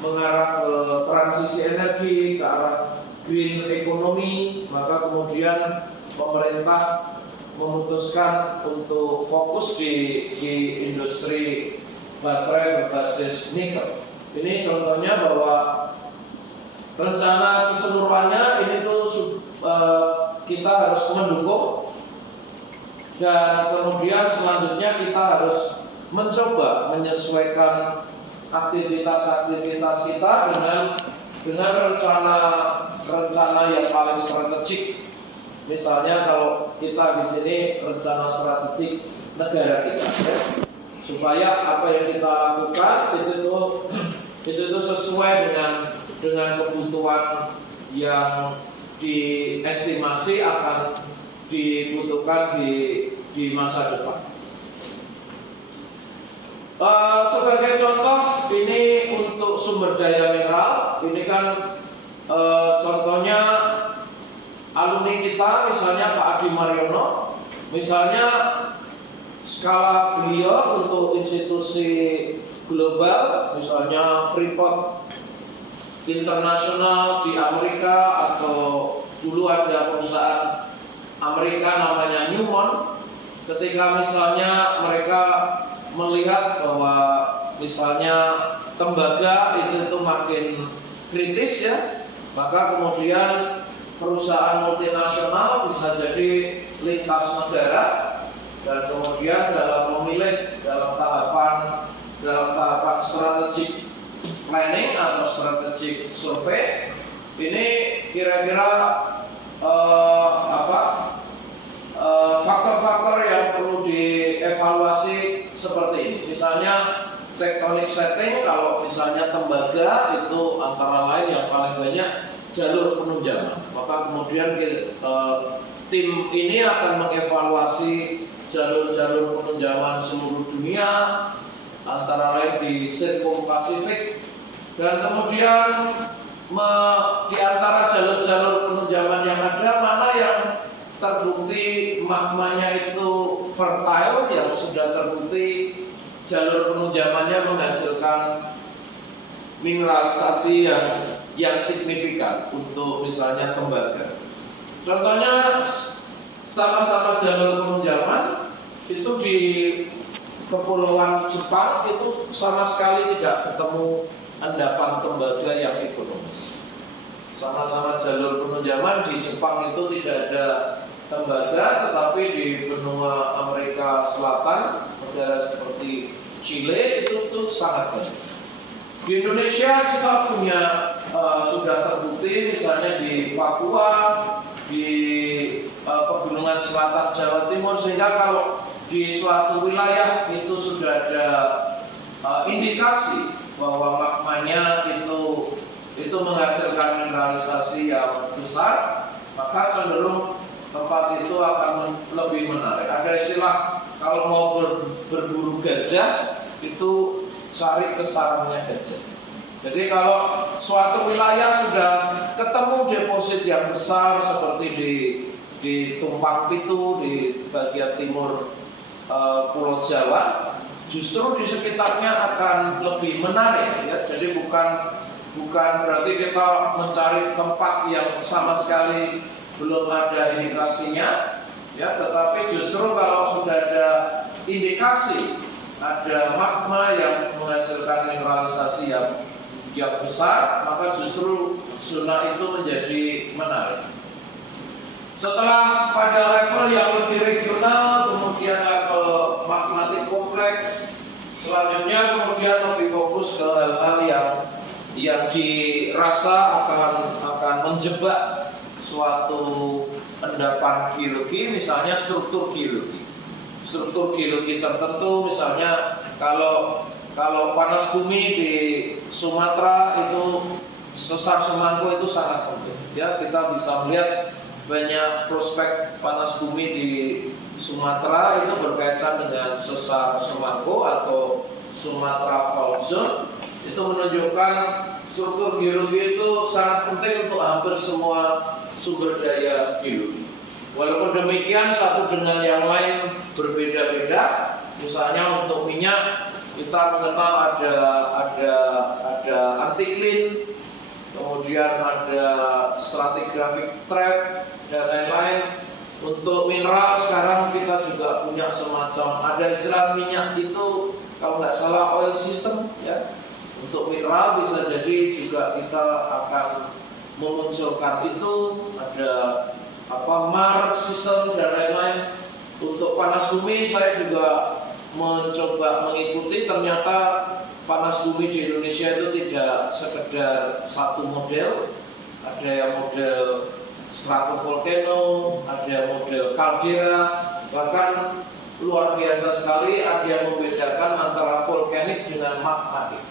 mengarah ke transisi energi, ke arah green economy. Maka kemudian pemerintah memutuskan untuk fokus di industri baterai berbasis nikel. Ini contohnya bahwa rencana keseluruhannya ini tuh kita harus mendukung, dan kemudian selanjutnya kita harus mencoba menyesuaikan aktivitas-aktivitas kita dengan rencana yang paling strategik. Misalnya kalau kita di sini rencana strategik negara kita, ya, supaya apa yang kita lakukan itu sesuai dengan kebutuhan yang diestimasi akan dibutuhkan di masa depan. Sebagai contoh, ini untuk sumber daya mineral. Ini kan contohnya alumni kita, misalnya Pak Adi Mariono, misalnya skala beliau untuk institusi global, misalnya Freeport International di Amerika, atau dulu ada perusahaan Amerika namanya Newmont. Ketika misalnya mereka melihat bahwa misalnya tembaga itu makin kritis, ya, maka kemudian perusahaan multinasional bisa jadi lintas negara, dan kemudian dalam memilih dalam tahapan strategic planning atau strategic survey ini kira-kira faktor-faktor yang perlu dievaluasi seperti ini. Misalnya tectonic setting, kalau misalnya tembaga itu antara lain yang paling banyak jalur penunjangan, maka kemudian tim ini akan mengevaluasi jalur-jalur penunjangan seluruh dunia, antara lain di Sirkum Pasifik, dan kemudian di antara jalur-jalur penunjangan yang ada, mana yang terbukti magmanya itu fertile, yang sudah terbukti jalur penunjangannya menghasilkan mineralisasi yang signifikan untuk misalnya tembaga. Contohnya sama-sama jalur penunjangan itu di kepulauan Jepang itu sama sekali tidak ketemu endapan tembaga yang ekonomis. Sama-sama jalur penunjangan di Jepang itu tidak ada tembaga, tetapi di benua Amerika Selatan, negara seperti Chile itu sangat banyak. Di Indonesia kita punya sudah terbukti misalnya di Papua, di pegunungan selatan Jawa Timur, sehingga kalau di suatu wilayah itu sudah ada indikasi bahwa magmanya itu menghasilkan mineralisasi yang besar, maka cenderung tempat itu akan lebih menarik. Ada istilah kalau mau berburu gajah itu cari ke sarangnya gajah. Jadi kalau suatu wilayah sudah ketemu deposit yang besar seperti di Tumpang Pitu di bagian timur Pulau Jawa, justru di sekitarnya akan lebih menarik, ya. Jadi bukan berarti kita mencari tempat yang sama sekali belum ada indikasinya, ya, tetapi justru kalau sudah ada indikasi ada magma yang menghasilkan mineralisasi yang besar, maka justru zona itu menjadi menarik. Setelah pada level yang lebih regional, kemudian level magmatik kompleks, selanjutnya kemudian lebih fokus ke hal-hal yang dirasa akan menjebak suatu endapan geologi, misalnya struktur geologi tertentu. Misalnya kalau panas bumi di Sumatera itu sesar Semangko itu sangat penting, ya. Kita bisa melihat banyak prospek panas bumi di Sumatera itu berkaitan dengan sesar Semangko atau Sumatera Fault Zone. Itu menunjukkan struktur geologi itu sangat penting untuk hampir semua sumber daya geologi. Walaupun demikian, satu dengan yang lain berbeda-beda. Misalnya untuk minyak, kita mengenal ada anticline, kemudian ada stratigraphic trap dan lain-lain. Untuk mineral sekarang kita juga punya semacam, ada istilah minyak itu kalau nggak salah oil system, ya. Untuk mineral bisa jadi juga kita akan memunculkan itu, ada marxisme dan lain-lain. Untuk panas bumi saya juga mencoba mengikuti, ternyata panas bumi di Indonesia itu tidak sekedar satu model. Ada yang model stratovolcano, ada yang model caldera, bahkan luar biasa sekali ada yang membedakan antara volkanik dengan magmatik.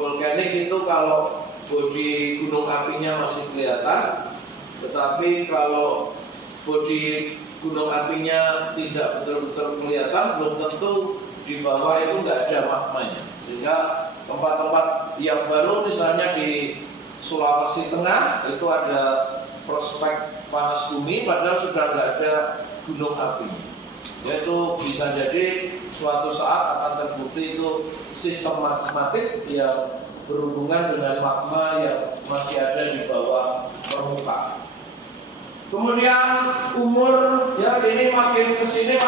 Volkanik itu kalau bodi gunung apinya masih kelihatan, tetapi kalau bodi gunung apinya tidak betul-betul kelihatan, belum tentu di bawah itu nggak ada magmanya. Sehingga tempat-tempat yang baru misalnya di Sulawesi Tengah itu ada prospek panas bumi, padahal sudah nggak ada gunung apinya. Yaitu bisa jadi suatu saat akan terbukti itu sistem magmatik yang berhubungan dengan magma yang masih ada di bawah permukaan. Kemudian umur, ya ini makin kesini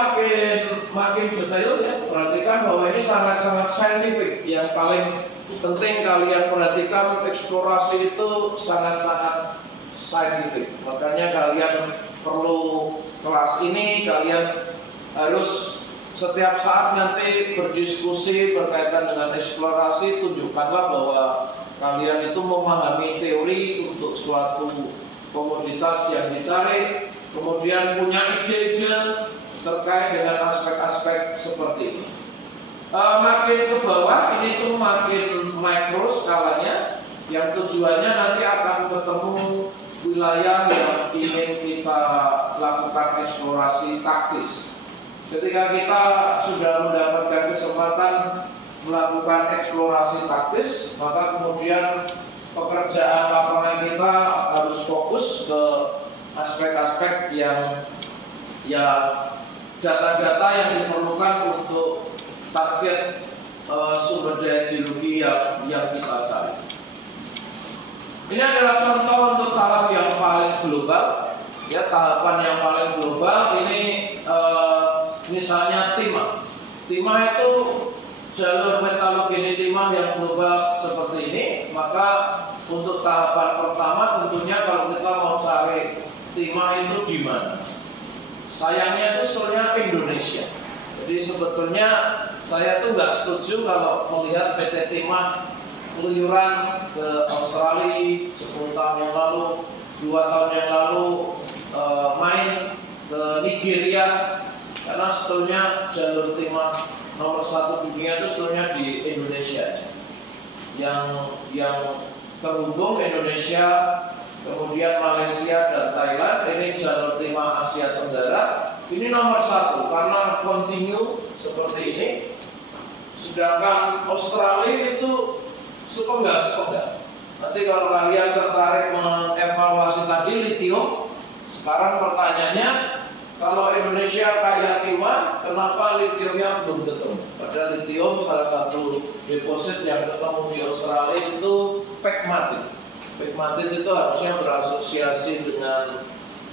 makin detail ya. Perhatikan bahwa ini sangat-sangat saintifik. Yang paling penting kalian perhatikan, eksplorasi itu sangat-sangat saintifik. Makanya kalian perlu kelas ini, kalian harus setiap saat nanti berdiskusi berkaitan dengan eksplorasi. Tunjukkanlah bahwa kalian itu memahami teori untuk suatu komoditas yang dicari, kemudian punya ide-ide terkait dengan aspek-aspek seperti ini. Makin ke bawah ini tuh makin mikro skalanya, yang tujuannya nanti akan ketemu wilayah yang ingin kita lakukan eksplorasi taktis. Ketika kita sudah mendapatkan kesempatan melakukan eksplorasi taktis, maka kemudian pekerjaan lapangan kita harus fokus ke aspek-aspek yang data-data yang diperlukan untuk target sumber daya geologi yang kita cari. Ini adalah contoh untuk tahap yang paling global, ya, tahapan yang paling global ini misalnya timah. Timah itu jalur metalogeni timah yang global seperti ini. Maka untuk tahapan pertama tentunya kalau kita mau cari timah itu di mana? Sayangnya itu sebetulnya Indonesia. Jadi sebetulnya saya tuh nggak setuju kalau melihat PT Timah keluyuran ke Australia 10 tahun yang lalu, 2 tahun yang lalu main ke Nigeria, karena sebetulnya jalur timah nomor 1 dunia itu sebetulnya di Indonesia. Yang terhubung Indonesia, kemudian Malaysia dan Thailand, ini jalur timah Asia Tenggara. Ini nomor 1 karena kontinu seperti ini. Sedangkan Australia itu sepenggal. Nanti kalau kalian tertarik mengevaluasi tadi lithium, sekarang pertanyaannya, kalau Indonesia kaya timah, kenapa lithiumnya belum ketemu? Padahal lithium salah satu deposit yang ketemu di Australia itu pegmatit. Pegmatit itu harusnya berasosiasi dengan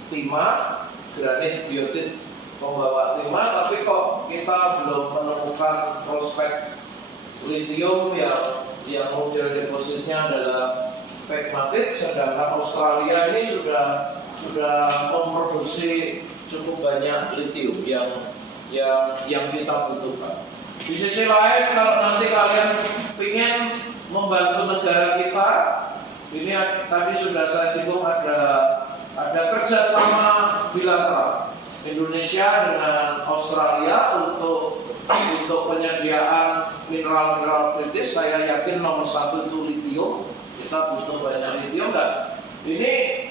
timah, granit, biotit, pembawa timah, tapi kok kita belum menemukan prospek lithium yang model depositnya adalah pegmatit, sedangkan Australia ini sudah memproduksi cukup banyak lithium yang kita butuhkan. Di sisi lain, kalau nanti kalian ingin membantu negara kita, ini tadi sudah saya singgung ada kerjasama bilateral Indonesia dengan Australia untuk penyediaan mineral-mineral kritis. Saya yakin nomor 1 itu lithium. Kita butuh banyak lithium, dan ini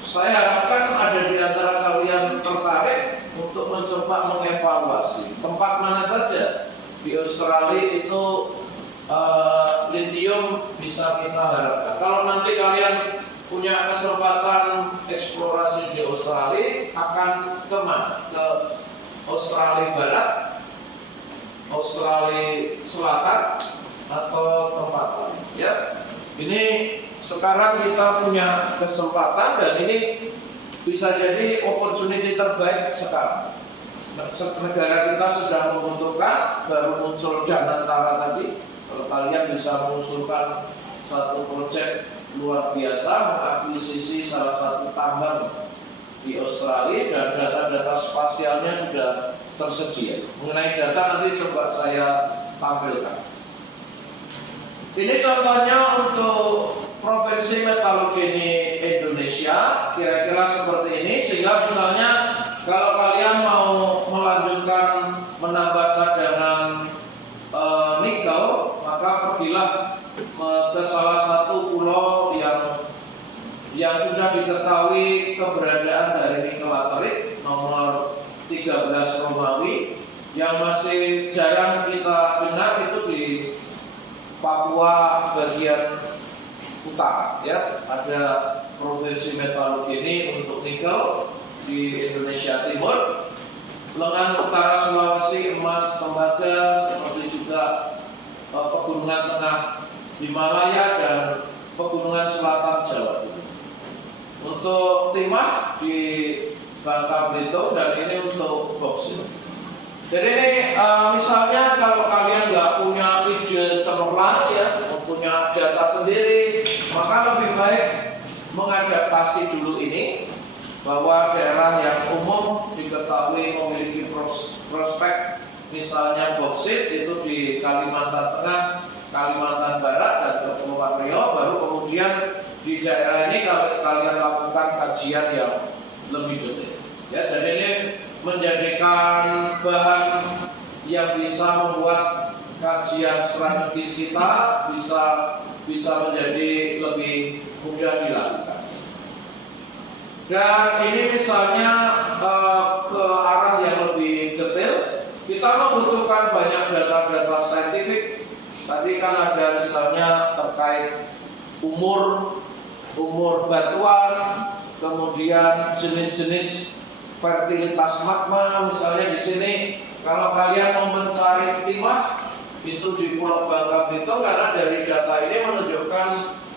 saya harapkan ada di antara kalian tertarik untuk mencoba mengevaluasi tempat mana saja di Australia itu lithium bisa kita harapkan. Kalau nanti kalian punya kesempatan eksplorasi di Australia, akan kemana? Ke Australia Barat, Australia Selatan, atau tempat lain? Ya, ini sekarang kita punya kesempatan, dan ini bisa jadi opportunity terbaik sekarang. Negara kita sudah membutuhkan, baru muncul Danantara tadi, Kalau kalian bisa mengusulkan satu proyek luar biasa mengakuisisi salah satu tambang di Australia dan data-data spasialnya sudah tersedia. Mengenai data nanti coba saya tampilkan. Ini contohnya untuk Provinsi Metalurgi Indonesia, kira-kira seperti ini. Sehingga misalnya kalau kalian mau melanjutkan menambah cadangan nikel, maka pergilah ke salah satu pulau yang sudah diketahui keberadaan dari nikel laterit nomor 13 Romawi, yang masih jarang kita dengar itu di Papua bagian utara, ya. Ada provinsi metalurgi ini untuk nikel di Indonesia Timur, lengan utara Sulawesi emas tembaga, seperti juga pegunungan tengah Himalaya dan pegunungan selatan Jawa Timur. Untuk timah di Bangka Belitung, dan ini untuk boksit. Jadi ini misalnya kalau kalian nggak punya ide cemerlang, ya, punya data sendiri, maka lebih baik mengadaptasi dulu ini, bahwa daerah yang umum diketahui memiliki prospek, misalnya boksit itu di Kalimantan Tengah, Kalimantan Barat, dan Kepulauan Riau. Baru kemudian di daerah ini kalian lakukan kajian yang lebih detail. Ya, jadi ini menjadikan bahan yang bisa membuat kajian strategis kita bisa menjadi lebih mudah dilakukan. Dan ini misalnya ke arah yang lebih detail, kita membutuhkan banyak data-data saintifik. Tadi kan ada misalnya terkait umur batuan, kemudian jenis-jenis fertilitas magma. Misalnya di sini kalau kalian mau mencari timah itu di Pulau Bangka Belitung, karena dari data ini menunjukkan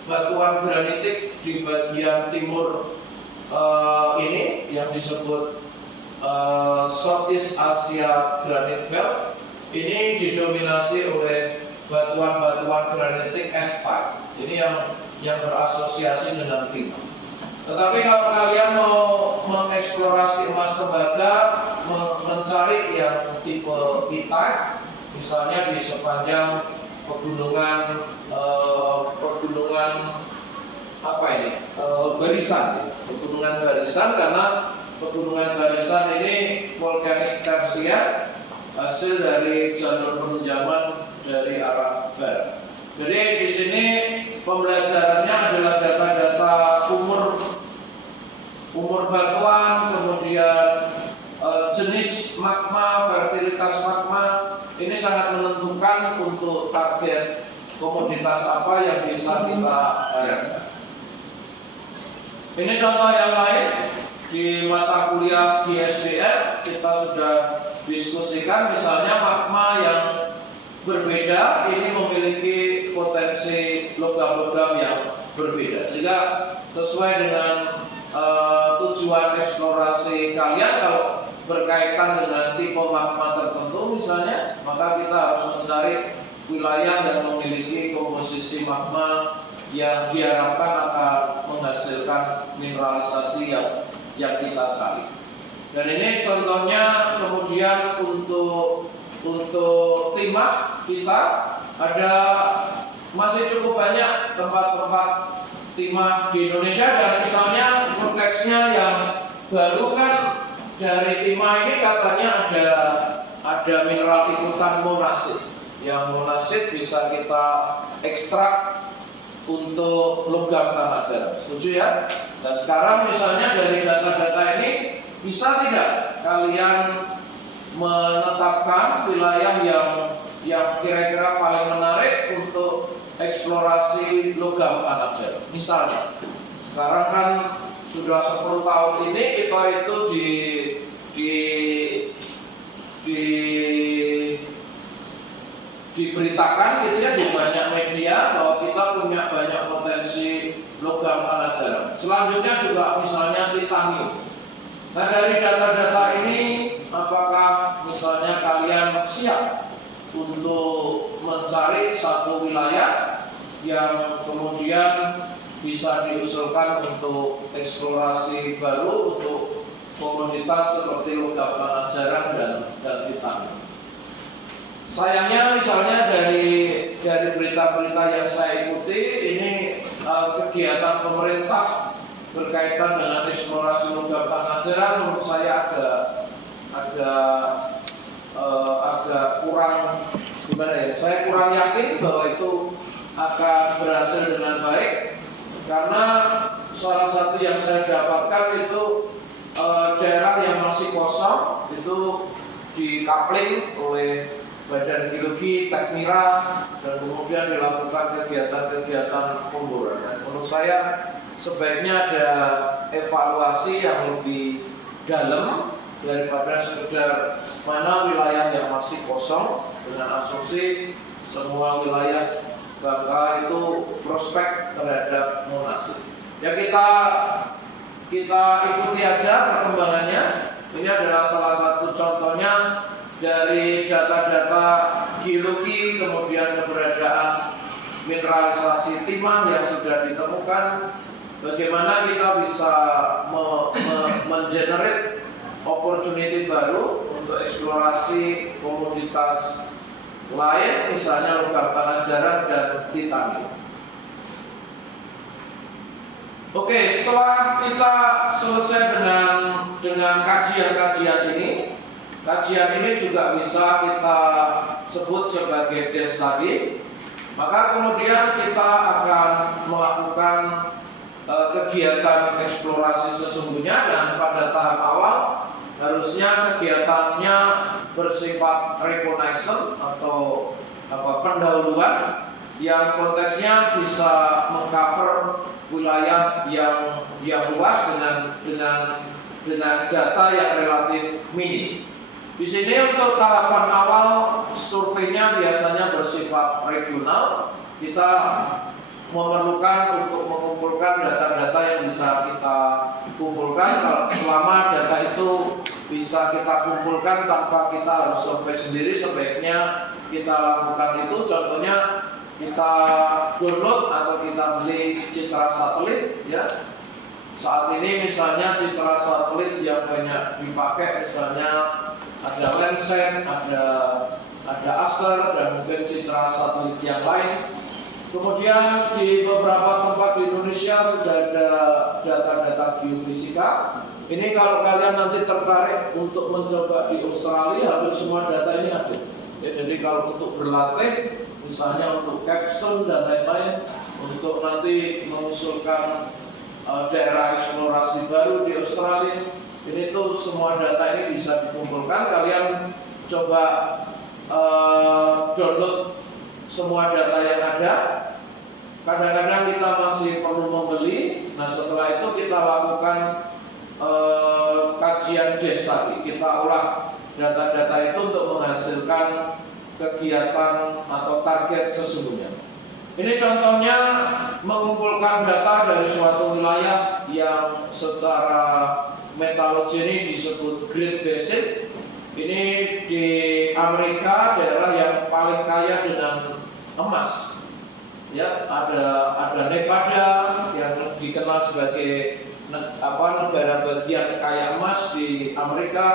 batuan granitik di bagian timur ini yang disebut Southeast Asia Granite Belt. Ini didominasi oleh batuan-batuan granitik S-type. Ini yang berasosiasi dengan timah. Tetapi kalau kalian mau mengeksplorasi emas tembaga, mencari yang tipe E-type, misalnya di sepanjang pegunungan Barisan, pegunungan Barisan, karena pegunungan Barisan ini volkanik tersier, hasil dari jalur penunjaman dari arah barat. Jadi di sini pembelajarannya adalah data-data umur batuan, kemudian jenis magma, fertilitas magma. Ini sangat menentukan untuk target komoditas apa yang bisa kita harapkan. Ini contoh yang lain di mata kuliah GSDR kita sudah diskusikan, misalnya magma yang berbeda ini memiliki potensi logam-logam yang berbeda, sehingga sesuai dengan tujuan eksplorasi kalian, kalau berkaitan dengan tipe magma tertentu misalnya, maka kita harus mencari wilayah yang memiliki komposisi magma yang diharapkan akan menghasilkan mineralisasi yang kita cari. Dan ini contohnya. Kemudian untuk timah kita ada masih cukup banyak tempat-tempat timah di Indonesia, dan misalnya konteksnya yang baru kan dari timah ini katanya ada mineral ikutan monasit, yang monasit bisa kita ekstrak untuk logam tanah jarang. Setuju ya? Nah sekarang misalnya dari data-data ini bisa tidak kalian menetapkan wilayah yang kira-kira paling menarik untuk eksplorasi logam tanah jarang? Misalnya sekarang kan sudah 10 tahun ini kita itu diberitakan gitu ya di banyak media bahwa kita punya banyak potensi logam tanah jarang. Selanjutnya juga misalnya titanium. Nah dari data-data ini, apakah misalnya kalian siap untuk mencari satu wilayah yang kemudian bisa diusulkan untuk eksplorasi baru untuk komoditas seperti logam tanah jarang dan titan. Sayangnya misalnya dari berita-berita yang saya ikuti ini kegiatan pemerintah berkaitan dengan eksplorasi logam tanah jarang menurut saya agak kurang gimana ya? Saya kurang yakin bahwa itu akan berhasil dengan baik karena salah satu yang saya dapatkan itu daerah yang masih kosong itu di-coupling oleh Badan Geologi, Tekmira, dan kemudian dilakukan kegiatan-kegiatan pemboran. Menurut saya sebaiknya ada evaluasi yang lebih dalam daripada sekedar mana wilayah yang masih kosong dengan asumsi semua wilayah Bangka itu prospek terhadap Monas. Ya kita ikuti aja perkembangannya. Ini adalah salah satu contohnya dari data-data geologi, kemudian keberadaan mineralisasi timah yang sudah ditemukan. Bagaimana kita bisa mengenerate opportunity baru untuk eksplorasi komoditas lain, misalnya logam tanah jarang dan titanium. Oke, setelah kita selesai dengan kajian-kajian ini, kajian ini juga bisa kita sebut sebagai case study. Maka kemudian kita akan melakukan kegiatan eksplorasi sesungguhnya, dan pada tahap awal harusnya kegiatannya bersifat reconnaissance atau pendahuluan yang konteksnya bisa mengcover wilayah yang luas dengan data yang relatif minim. Di sini untuk tahapan awal surveinya biasanya bersifat regional. Kita memerlukan untuk mengumpulkan data-data yang bisa kita kumpulkan. Selama data itu bisa kita kumpulkan tanpa kita harus survei sendiri, sebaiknya kita lakukan itu. Contohnya kita download atau kita beli citra satelit ya. Saat ini misalnya citra satelit yang banyak dipakai misalnya ada Landsat, ada Aster, dan mungkin citra satelit yang lain. Kemudian di beberapa tempat di Indonesia sudah ada data-data geofisika. Ini kalau kalian nanti tertarik untuk mencoba di Australia, hampir semua data ini ada. Ya, jadi kalau untuk berlatih, misalnya untuk capstone dan lain-lain, untuk nanti mengusulkan daerah eksplorasi baru di Australia, ini tuh semua data ini bisa dikumpulkan. Kalian coba download semua data yang ada. Kadang-kadang kita masih perlu membeli. Nah, setelah itu kita lakukan kajian case study. Kita olah data-data itu untuk menghasilkan kegiatan atau target sesungguhnya. Ini contohnya mengumpulkan data dari suatu wilayah yang secara metallurgi ini disebut Great Basin. Ini di Amerika, daerah yang paling kaya dengan emas. Ya, ada Nevada yang dikenal sebagai negara bagian kaya emas di Amerika.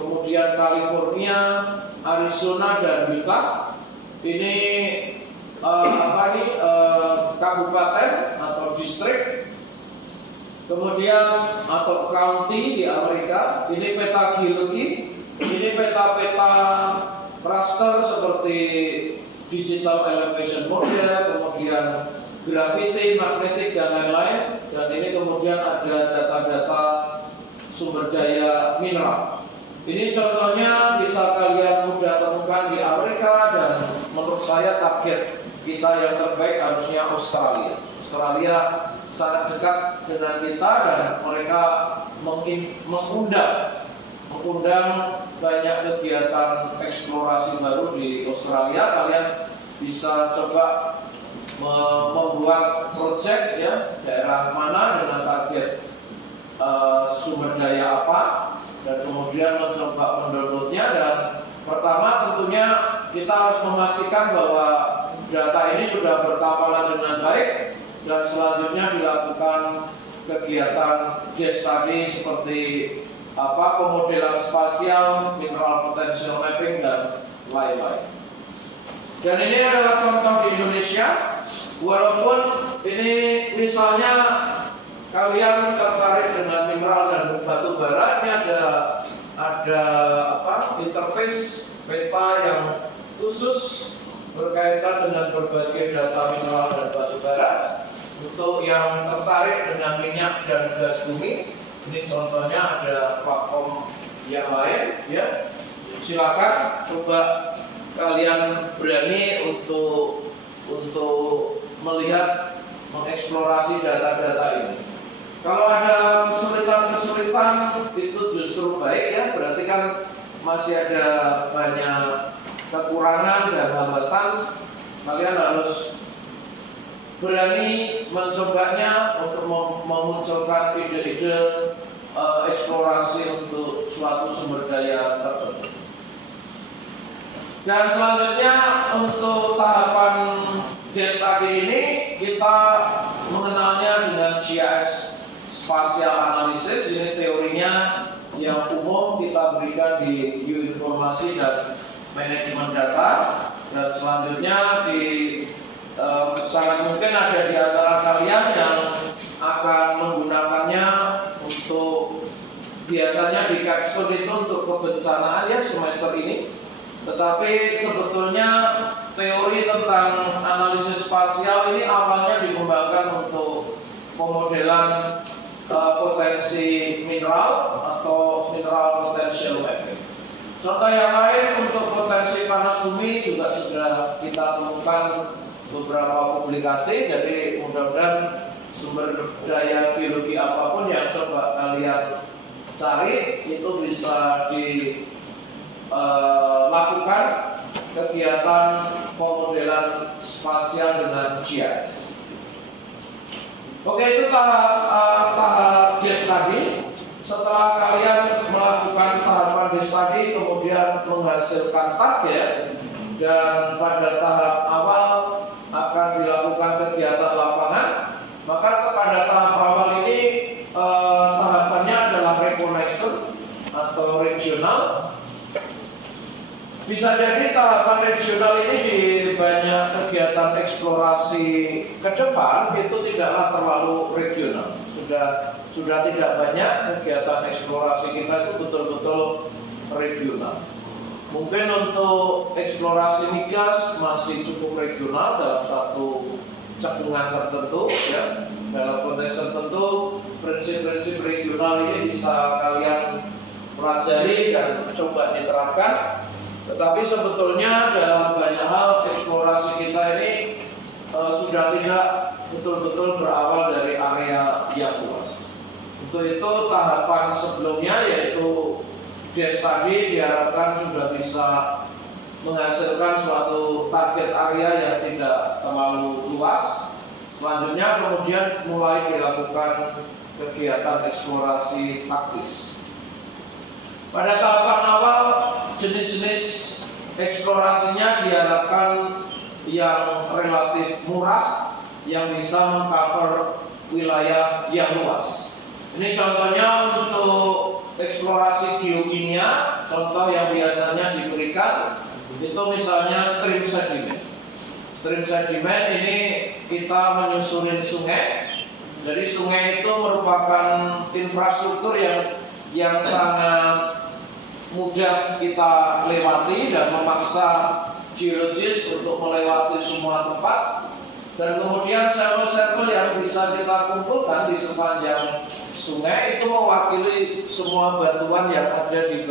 Kemudian California, Arizona, dan Utah. Ini kabupaten atau distrik. Kemudian atau county di Amerika. Ini peta geologi. Ini peta-peta raster seperti digital elevation model, kemudian gravity, magnetik, dan lain-lain. Dan ini kemudian ada data-data sumber daya mineral. Ini contohnya bisa kalian mudah temukan di Amerika, dan menurut saya target kita yang terbaik harusnya Australia. Australia sangat dekat dengan kita dan mereka mengundang banyak kegiatan eksplorasi baru di Australia. Kalian bisa coba membuat project ya, daerah mana dengan target sumber daya apa, dan kemudian mencoba mendownloadnya. Dan pertama tentunya kita harus memastikan bahwa data ini sudah bertampilan dengan baik dan selanjutnya dilakukan kegiatan case study seperti pemodelan spasial, mineral potential mapping dan lain-lain. Dan ini adalah contoh di Indonesia. Walaupun ini misalnya kalian tertarik dengan mineral dan batu bara, ini ada interface peta yang khusus berkaitan dengan berbagai data mineral dan batu bara. Untuk yang tertarik dengan minyak dan gas bumi, ini contohnya ada platform yang lain, ya. Silakan coba kalian berani untuk melihat, mengeksplorasi data-data ini. Kalau ada kesulitan-kesulitan itu justru baik, ya, berarti kan masih ada banyak kekurangan dan hambatan. Kalian harus berani mencobanya untuk memunculkan ide-ide eksplorasi untuk suatu sumber daya tertentu. Dan selanjutnya untuk tahapan case study ini kita mengenalnya dengan GIS Spatial Analysis. Ini teorinya yang umum kita berikan di Geoinformasi dan Manajemen Data. Dan selanjutnya sangat mungkin ada di antara kalian yang akan menggunakannya untuk biasanya di capstone itu untuk kebencanaan, ya, semester ini. Tetapi sebetulnya teori tentang analisis spasial ini awalnya dikembangkan untuk pemodelan potensi mineral atau mineral potential mapping. Contoh yang lain untuk potensi panas bumi juga sudah kita temukan beberapa publikasi. Jadi mudah-mudahan sumber daya biologi apapun yang coba kalian cari itu bisa dilakukan kegiatan pemodelan spasial dengan GIS. Oke, itu tahap case study. Setelah kalian melakukan tahapan case study, kemudian menghasilkan target, dan pada tahap awal akan dilakukan kegiatan lapangan, maka pada tahap awal ini tahapannya adalah reconnaissance atau regional. Bisa jadi tahapan regional ini di banyak kegiatan eksplorasi ke depan itu tidaklah terlalu regional. Sudah tidak banyak kegiatan eksplorasi kita itu betul-betul regional. Mungkin untuk eksplorasi migas masih cukup regional dalam satu cekungan tertentu, ya. Dalam konteks tertentu, prinsip-prinsip regional ini bisa kalian pelajari dan coba diterapkan. Tetapi sebetulnya dalam banyak hal eksplorasi kita ini sudah tidak betul-betul berawal dari area yang luas. Untuk itu tahapan sebelumnya yaitu case study diharapkan sudah bisa menghasilkan suatu target area yang tidak terlalu luas. Selanjutnya kemudian mulai dilakukan kegiatan eksplorasi taktis. Pada tahapan awal jenis-jenis eksplorasinya diharapkan yang relatif murah yang bisa mengcover wilayah yang luas. Ini contohnya untuk eksplorasi geokimia, contoh yang biasanya diberikan itu misalnya stream sediment. Stream sediment ini kita menyusurin sungai. Jadi sungai itu merupakan infrastruktur yang sangat mudah kita lewati dan memaksa geologis untuk melewati semua tempat. Dan kemudian sampel-sampel yang bisa kita kumpulkan di sepanjang sungai itu mewakili semua batuan yang ada di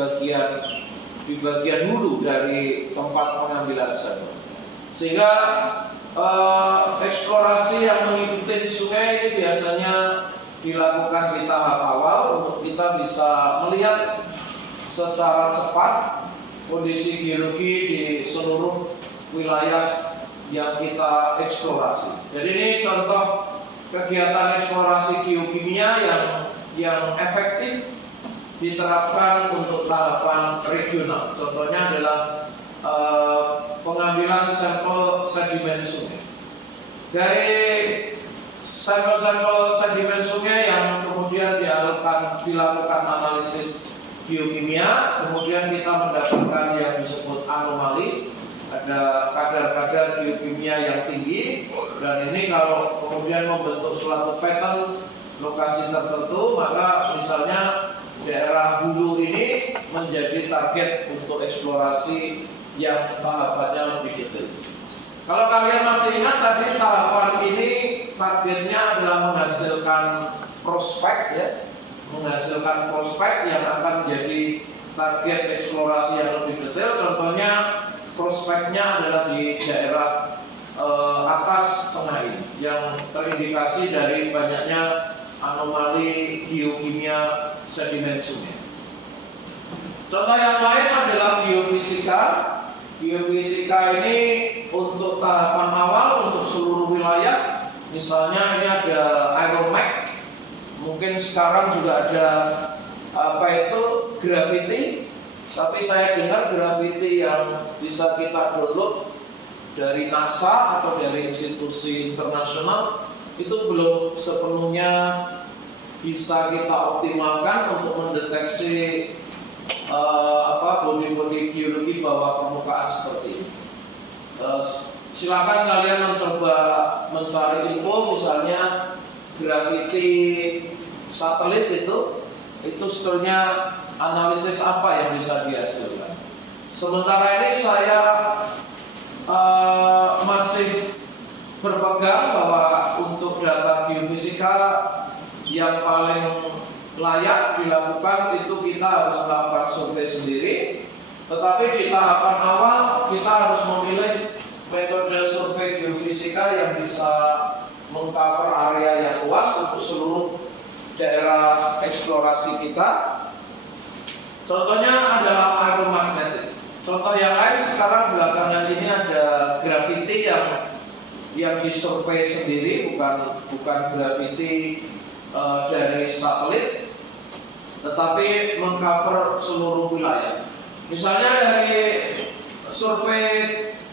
bagian hulu dari tempat pengambilan sampel. Sehingga eksplorasi yang mengikuti sungai ini biasanya dilakukan di tahap awal untuk kita bisa melihat secara cepat kondisi geologi di seluruh wilayah yang kita eksplorasi. Jadi ini contoh kegiatan eksplorasi geokimia yang efektif diterapkan untuk tahapan regional. Contohnya adalah pengambilan sampel sedimen sungai. Dari sampel-sampel sedimen sungai yang kemudian dilakukan analisis geokimia, kemudian kita mendapatkan yang disebut anomali, ada kadar-kadar geokimia yang tinggi, dan ini kalau kemudian membentuk suatu pattern lokasi tertentu, maka misalnya daerah hulu ini menjadi target untuk eksplorasi yang tahapannya lebih detail. Kalau kalian masih ingat tadi tahapan ini targetnya adalah menghasilkan prospek ya, menghasilkan prospek yang akan menjadi target eksplorasi yang lebih detail. Contohnya prospeknya adalah di daerah atas tengah ini yang terindikasi dari banyaknya anomali geokimia sedimen sungai. Contoh yang lain adalah geofisika. Geofisika ini untuk tahapan awal untuk seluruh wilayah, misalnya ini ada aeromag, mungkin sekarang juga ada gravity, tapi saya dengar gravity yang bisa kita download dari NASA atau dari institusi internasional itu belum sepenuhnya bisa kita optimalkan untuk mendeteksi bodi-bodi geologi bawah permukaan seperti ini. Silakan kalian mencoba mencari info, misalnya gravity satelit itu sebetulnya analisis apa yang bisa dihasilkan. Sementara ini saya masih berpegang bahwa untuk data geofisika yang paling layak dilakukan itu kita harus melakukan survei sendiri, tetapi di tahapan awal kita harus memilih metode survei geofisika yang bisa mengcover area yang luas untuk seluruh daerah eksplorasi kita. Contohnya adalah aeromagnetik. Contoh yang lain sekarang belakangan ini ada gravity yang disurvei sendiri, bukan gravity dari satelit, tetapi mengcover seluruh wilayah. Misalnya dari survei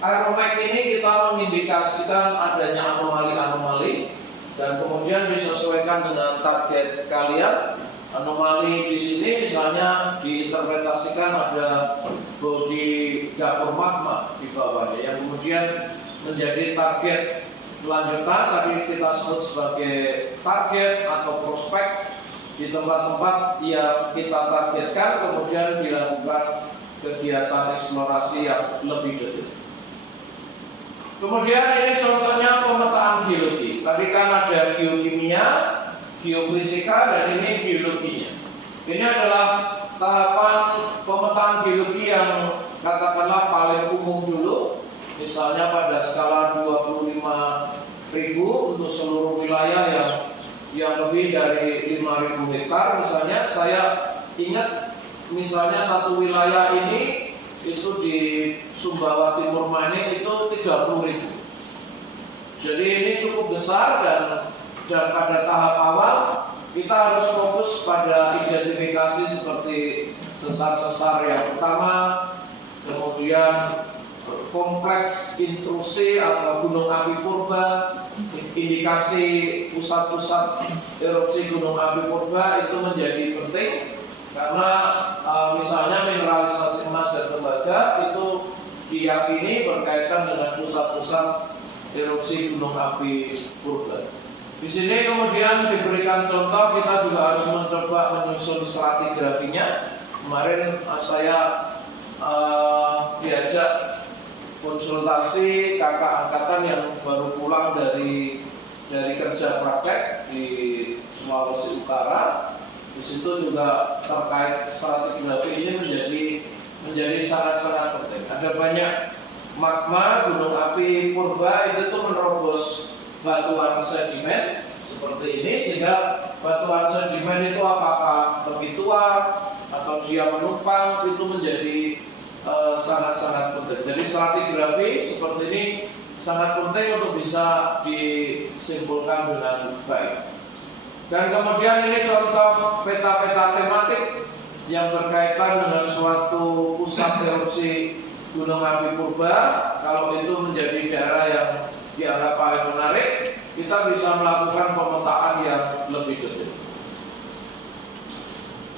aeromag ini kita mengindikasikan adanya anomali-anomali dan kemudian disesuaikan dengan target kalian. Anomali di sini misalnya diinterpretasikan ada bodi dapur magma di bawahnya yang kemudian menjadi target lanjutan, tadi kita sebut sebagai target atau prospek di tempat-tempat yang kita targetkan, kemudian dilakukan kegiatan eksplorasi yang lebih detail. Kemudian ini contohnya pemetaan geologi. Tadi kan ada geokimia, geofisika, dan ini geologinya. Ini adalah tahapan pemetaan geologi yang katakanlah paling umum dulu. Misalnya pada skala 25.000 untuk seluruh wilayah yang lebih dari 5.000 hektar. Misalnya saya ingat misalnya satu wilayah ini itu di Sumbawa Timur Manik itu 30.000. Jadi ini cukup besar dan pada tahap awal kita harus fokus pada identifikasi seperti sesar-sesar yang utama, kemudian kompleks intrusi atau gunung api purba, indikasi pusat-pusat erupsi gunung api purba itu menjadi penting karena misalnya mineralisasi emas dan tembaga itu diyakini berkaitan dengan pusat-pusat erupsi gunung api purba. Di sini kemudian diberikan contoh, kita juga harus mencoba menyusun stratigrafinya. Kemarin saya diajak konsultasi kakak angkatan yang baru pulang dari kerja praktek di Sulawesi Utara. Di situ juga terkait stratigrafi ini menjadi sangat-sangat penting. Ada banyak magma gunung api purba itu tuh menerobos batuan sedimen seperti ini, sehingga batuan sedimen itu apakah lebih tua atau dia menumpang itu menjadi sangat-sangat penting. Jadi stratigrafi seperti ini sangat penting untuk bisa disimpulkan dengan baik. Dan kemudian ini contoh peta-peta tematik yang berkaitan dengan suatu pusat erupsi gunung api purba. kalau itu menjadi daerah yang dianggap paling menarik, kita bisa melakukan pemetaan yang lebih detail.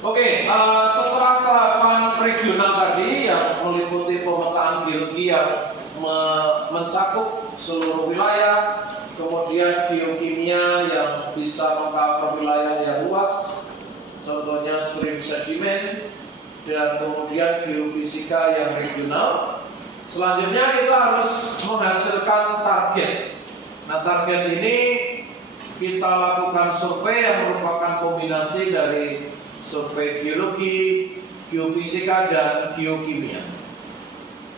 Oke, setelah tahapan regional tadi yang meliputi pemetaan geologi yang mencakup seluruh wilayah, kemudian geokimia yang bisa mengcover wilayah yang luas, contohnya stream sedimen, dan kemudian geofisika yang regional. Selanjutnya kita harus menghasilkan target. Nah, target ini kita lakukan survei yang merupakan kombinasi dari survei geologi, geofisika, dan geokimia.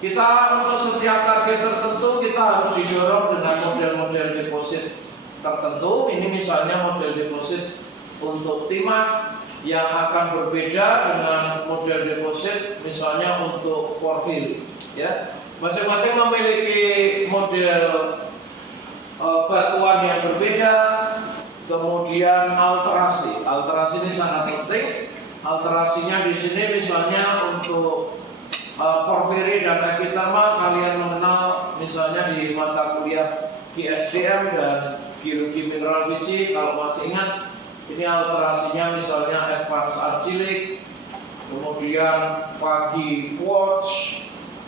Kita untuk setiap target tertentu kita harus didorong dengan model-model deposit tertentu. Ini misalnya model deposit untuk timah yang akan berbeda dengan model deposit misalnya untuk porfiri. Ya, masing-masing memiliki model batuan yang berbeda. Kemudian alterasi. Alterasi ini sangat penting. Alterasinya di sini misalnya untuk porfiri dan epithermal kalian mengenal misalnya di mata kuliah GSDM dan geologi mineral biji. Kalau masih ingat, ini alterasinya misalnya advanced argillic, kemudian fagi quartz,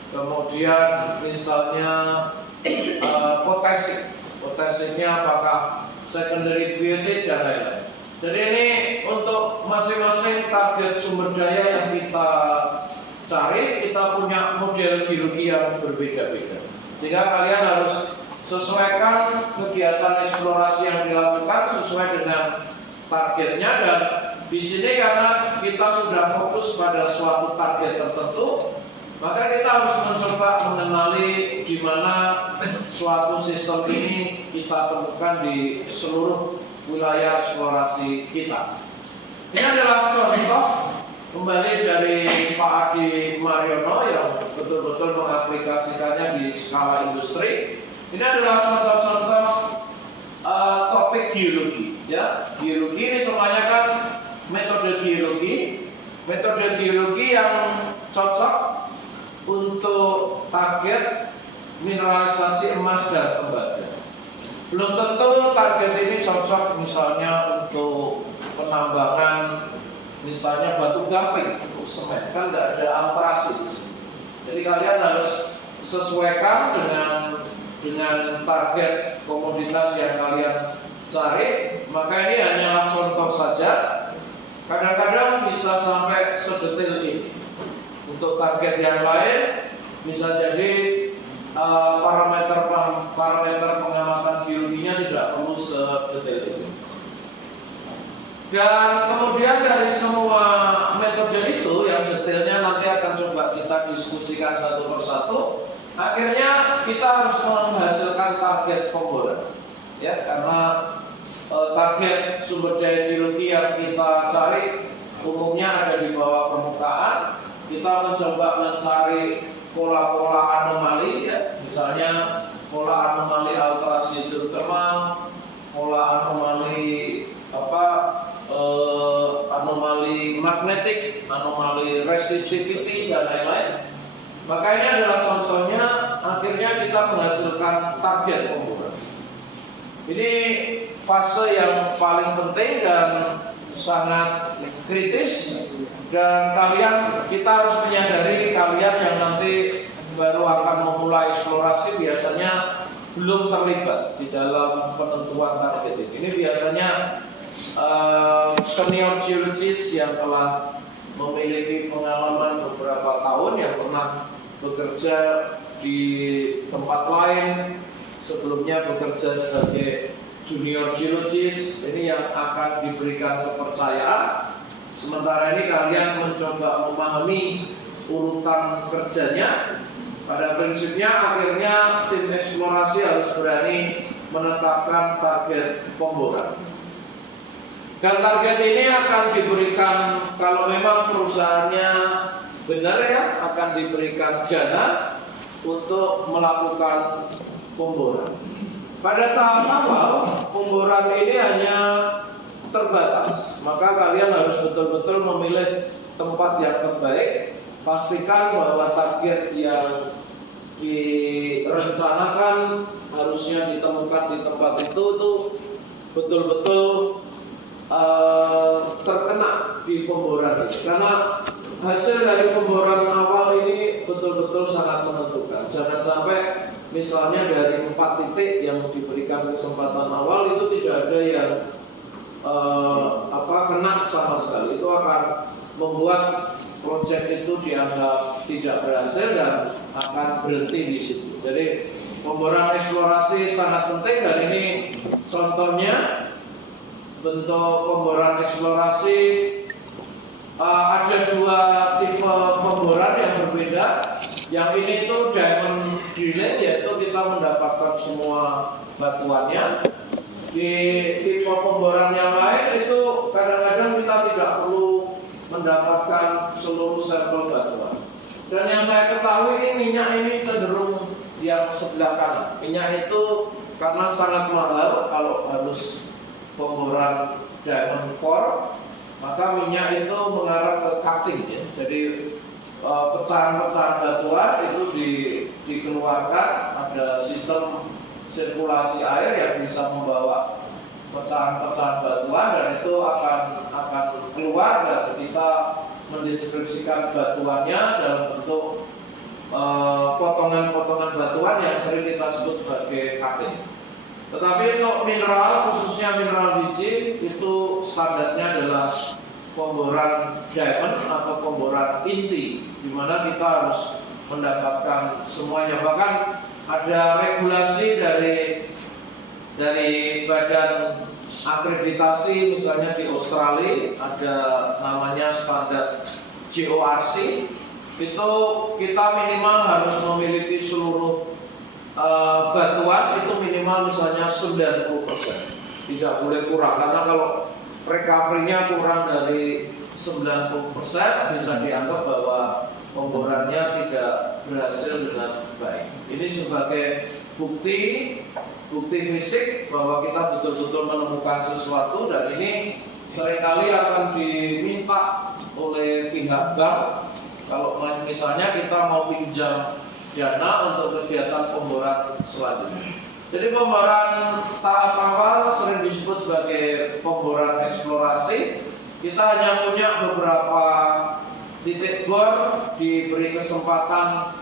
kemudian misalnya potasik. Potasiknya apakah secondary biotic dan lain-lain. Jadi ini untuk masing-masing target sumber daya yang kita cari, kita punya model geologi yang berbeda-beda. Sehingga kalian harus sesuaikan kegiatan eksplorasi yang dilakukan sesuai dengan targetnya, dan di sini karena kita sudah fokus pada suatu target tertentu, maka kita harus mencoba mengenali di mana suatu sistem ini kita temukan di seluruh wilayah eksplorasi kita. Ini adalah contoh kembali dari Pak Adi Mariono yang betul-betul mengaplikasikannya di skala industri. Ini adalah contoh-contoh topik geologi. Ya, geologi ini semuanya kan metode geologi yang cocok untuk target mineralisasi emas dan tembaga. Belum tentu target ini cocok misalnya untuk penambangan misalnya batu gamping untuk semen, kan nggak ada alterasi. Jadi kalian harus sesuaikan dengan target komoditas yang kalian cari. Maka ini hanyalah contoh saja. Kadang-kadang bisa sampai sedetail ini. Untuk target yang lain bisa jadi parameter pengamatan geologinya tidak perlu sedetail itu. Dan kemudian dari semua metode itu yang detailnya nanti akan coba kita diskusikan satu persatu. Akhirnya kita harus menghasilkan target pemboran, ya, karena target sumber daya geologi yang kita cari umumnya ada di bawah permukaan. Kita mencoba mencari pola-pola anomali, ya, misalnya pola anomali alterasi hidrotermal, pola anomali anomali magnetik, anomali resistivity dan lain-lain. Maka ini adalah contohnya. Akhirnya kita menghasilkan target pemboran. Ini fase yang paling penting dan sangat kritis, dan kita harus menyadari kalian yang nanti baru akan memulai eksplorasi biasanya belum terlibat di dalam penentuan target ini. Ini biasanya senior geologist yang telah memiliki pengalaman beberapa tahun, yang pernah bekerja di tempat lain, sebelumnya bekerja sebagai junior geologist, ini yang akan diberikan kepercayaan. Sementara ini kalian mencoba memahami urutan kerjanya. Pada prinsipnya akhirnya tim eksplorasi harus berani menetapkan target pemboran. Dan target ini akan diberikan, kalau memang perusahaannya benar, ya, akan diberikan dana untuk melakukan pemboran. Pada tahap awal pemboran ini hanya terbatas, maka kalian harus betul-betul memilih tempat yang terbaik. Pastikan bahwa target yang direncanakan harusnya ditemukan di tempat itu betul-betul terkena di pemboran itu. Karena hasil dari pemboran awal ini betul-betul sangat menentukan. Jangan sampai misalnya dari 4 titik yang diberikan kesempatan awal itu tidak ada yang kena sama sekali. Itu akan membuat proyek itu dianggap tidak berhasil dan akan berhenti di situ. Jadi pemboran eksplorasi sangat penting, dan ini contohnya bentuk pemboran eksplorasi. Ada 2 tipe pemboran yang berbeda. Yang ini itu diamond drilling, yaitu kita mendapatkan semua batuannya. Di tipe pemboran yang lain itu kadang-kadang kita tidak perlu mendapatkan seluruh sampel batuan. Dan yang saya ketahui ini minyak ini cenderung yang sebelah kanan. Minyak itu karena sangat mahal kalau harus pemboran diamond core, maka minyak itu mengarah ke cutting ya. Jadi pecahan-pecahan batuan itu dikeluarkan, ada sistem sirkulasi air yang bisa membawa pecahan-pecahan batuan, dan itu akan keluar, dan kita mendeskripsikan batuannya dalam bentuk potongan-potongan batuan yang sering kita sebut sebagai cutting. Tetapi untuk mineral, khususnya mineral biji, itu standarnya adalah pemboran diamond atau pemboran inti, di mana kita harus mendapatkan semuanya. Bahkan ada regulasi dari badan akreditasi, misalnya di Australia ada namanya standar GORC. Itu kita minimal harus memiliki seluruh batuan itu minimal misalnya 90%, tidak boleh kurang, karena kalau recovery-nya kurang dari 90% bisa dianggap bahwa pemborannya tidak berhasil dengan baik. Ini sebagai bukti fisik bahwa kita betul-betul menemukan sesuatu, dan ini seringkali akan diminta oleh pihak bank kalau misalnya kita mau pinjam dana untuk kegiatan pemboran selanjutnya. Jadi pemboran tahap awal sering disebut sebagai pemboran eksplorasi. Kita hanya punya beberapa titik bor, diberi kesempatan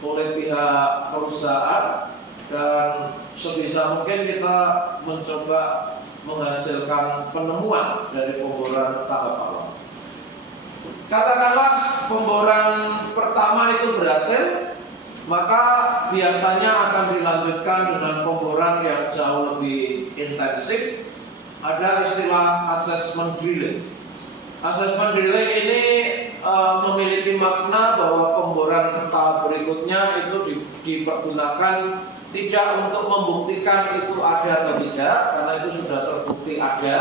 oleh pihak perusahaan, dan sebisa mungkin kita mencoba menghasilkan penemuan dari pemboran tahap awal. Katakanlah pemboran pertama itu berhasil, maka biasanya akan dilanjutkan dengan pemboran yang jauh lebih intensif. Ada istilah assessment drilling. Assessment drilling ini memiliki makna bahwa pemboran tahap berikutnya itu dipergunakan tidak untuk membuktikan itu ada atau tidak, karena itu sudah terbukti ada,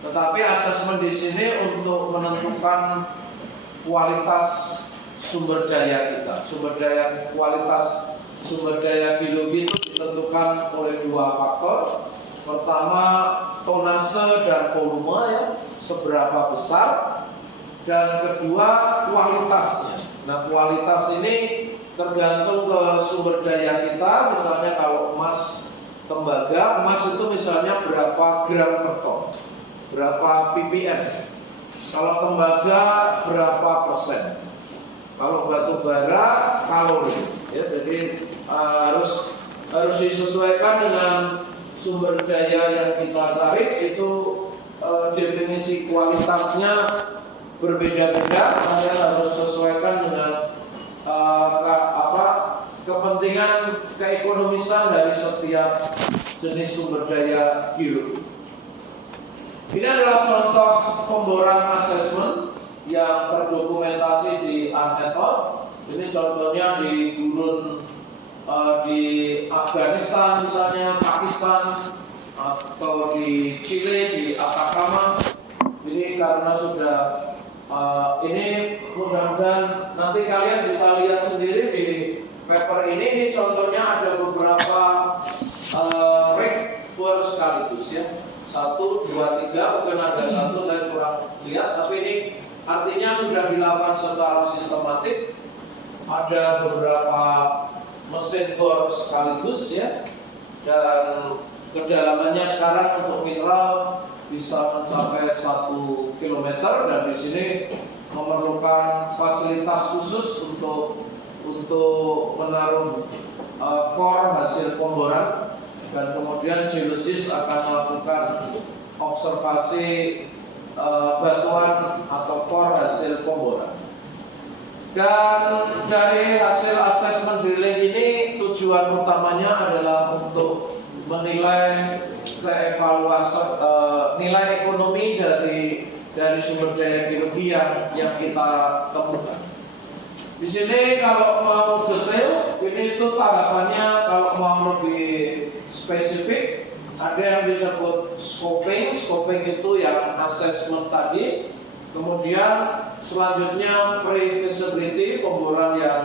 tetapi assessment di sini untuk menentukan kualitas sumber daya kita. Kualitas sumber daya biologi itu ditentukan oleh 2 faktor. Pertama, tonase dan volume ya, seberapa besar, dan kedua kualitasnya. Nah, kualitas ini tergantung ke sumber daya kita. Misalnya kalau emas tembaga, emas itu misalnya berapa gram per ton, berapa ppm. Kalau tembaga berapa persen. Kalau batu bara kalori. Ya, jadi harus disesuaikan dengan sumber daya yang kita cari. Itu definisi kualitasnya berbeda-beda. Anda harus sesuaikan dengan kepentingan keekonomisan dari setiap jenis sumber daya biologi. Ini adalah contoh pemboran assessment yang terdokumentasi di Anteton. Ini contohnya di gurun di Afghanistan misalnya, Pakistan, atau di Chile, di Atacama. Ini karena sudah ini mudah-mudahan nanti kalian bisa lihat sendiri di paper ini. Ini contohnya ada beberapa rig bor sekaligus ya. 1, 2, 3, mungkin ada 1 saya kurang lihat, tapi ini artinya sudah dilakukan secara sistematik. Ada beberapa mesin bor sekaligus ya, dan kedalamannya sekarang untuk mineral bisa mencapai 1 km, dan di sini memerlukan fasilitas khusus untuk menaruh core hasil pemboran, dan kemudian geologis akan melakukan observasi batuan atau core hasil pemboran. Dan dari hasil asesmen drilling ini tujuan utamanya adalah untuk menilai nilai ekonomi dari sumber daya geologi yang kita temukan. Di sini kalau mau detail, ini itu tahapannya kalau mau lebih spesifik, ada yang disebut scoping. Scoping itu yang assessment tadi. Kemudian selanjutnya pre-feasibility, pemboran yang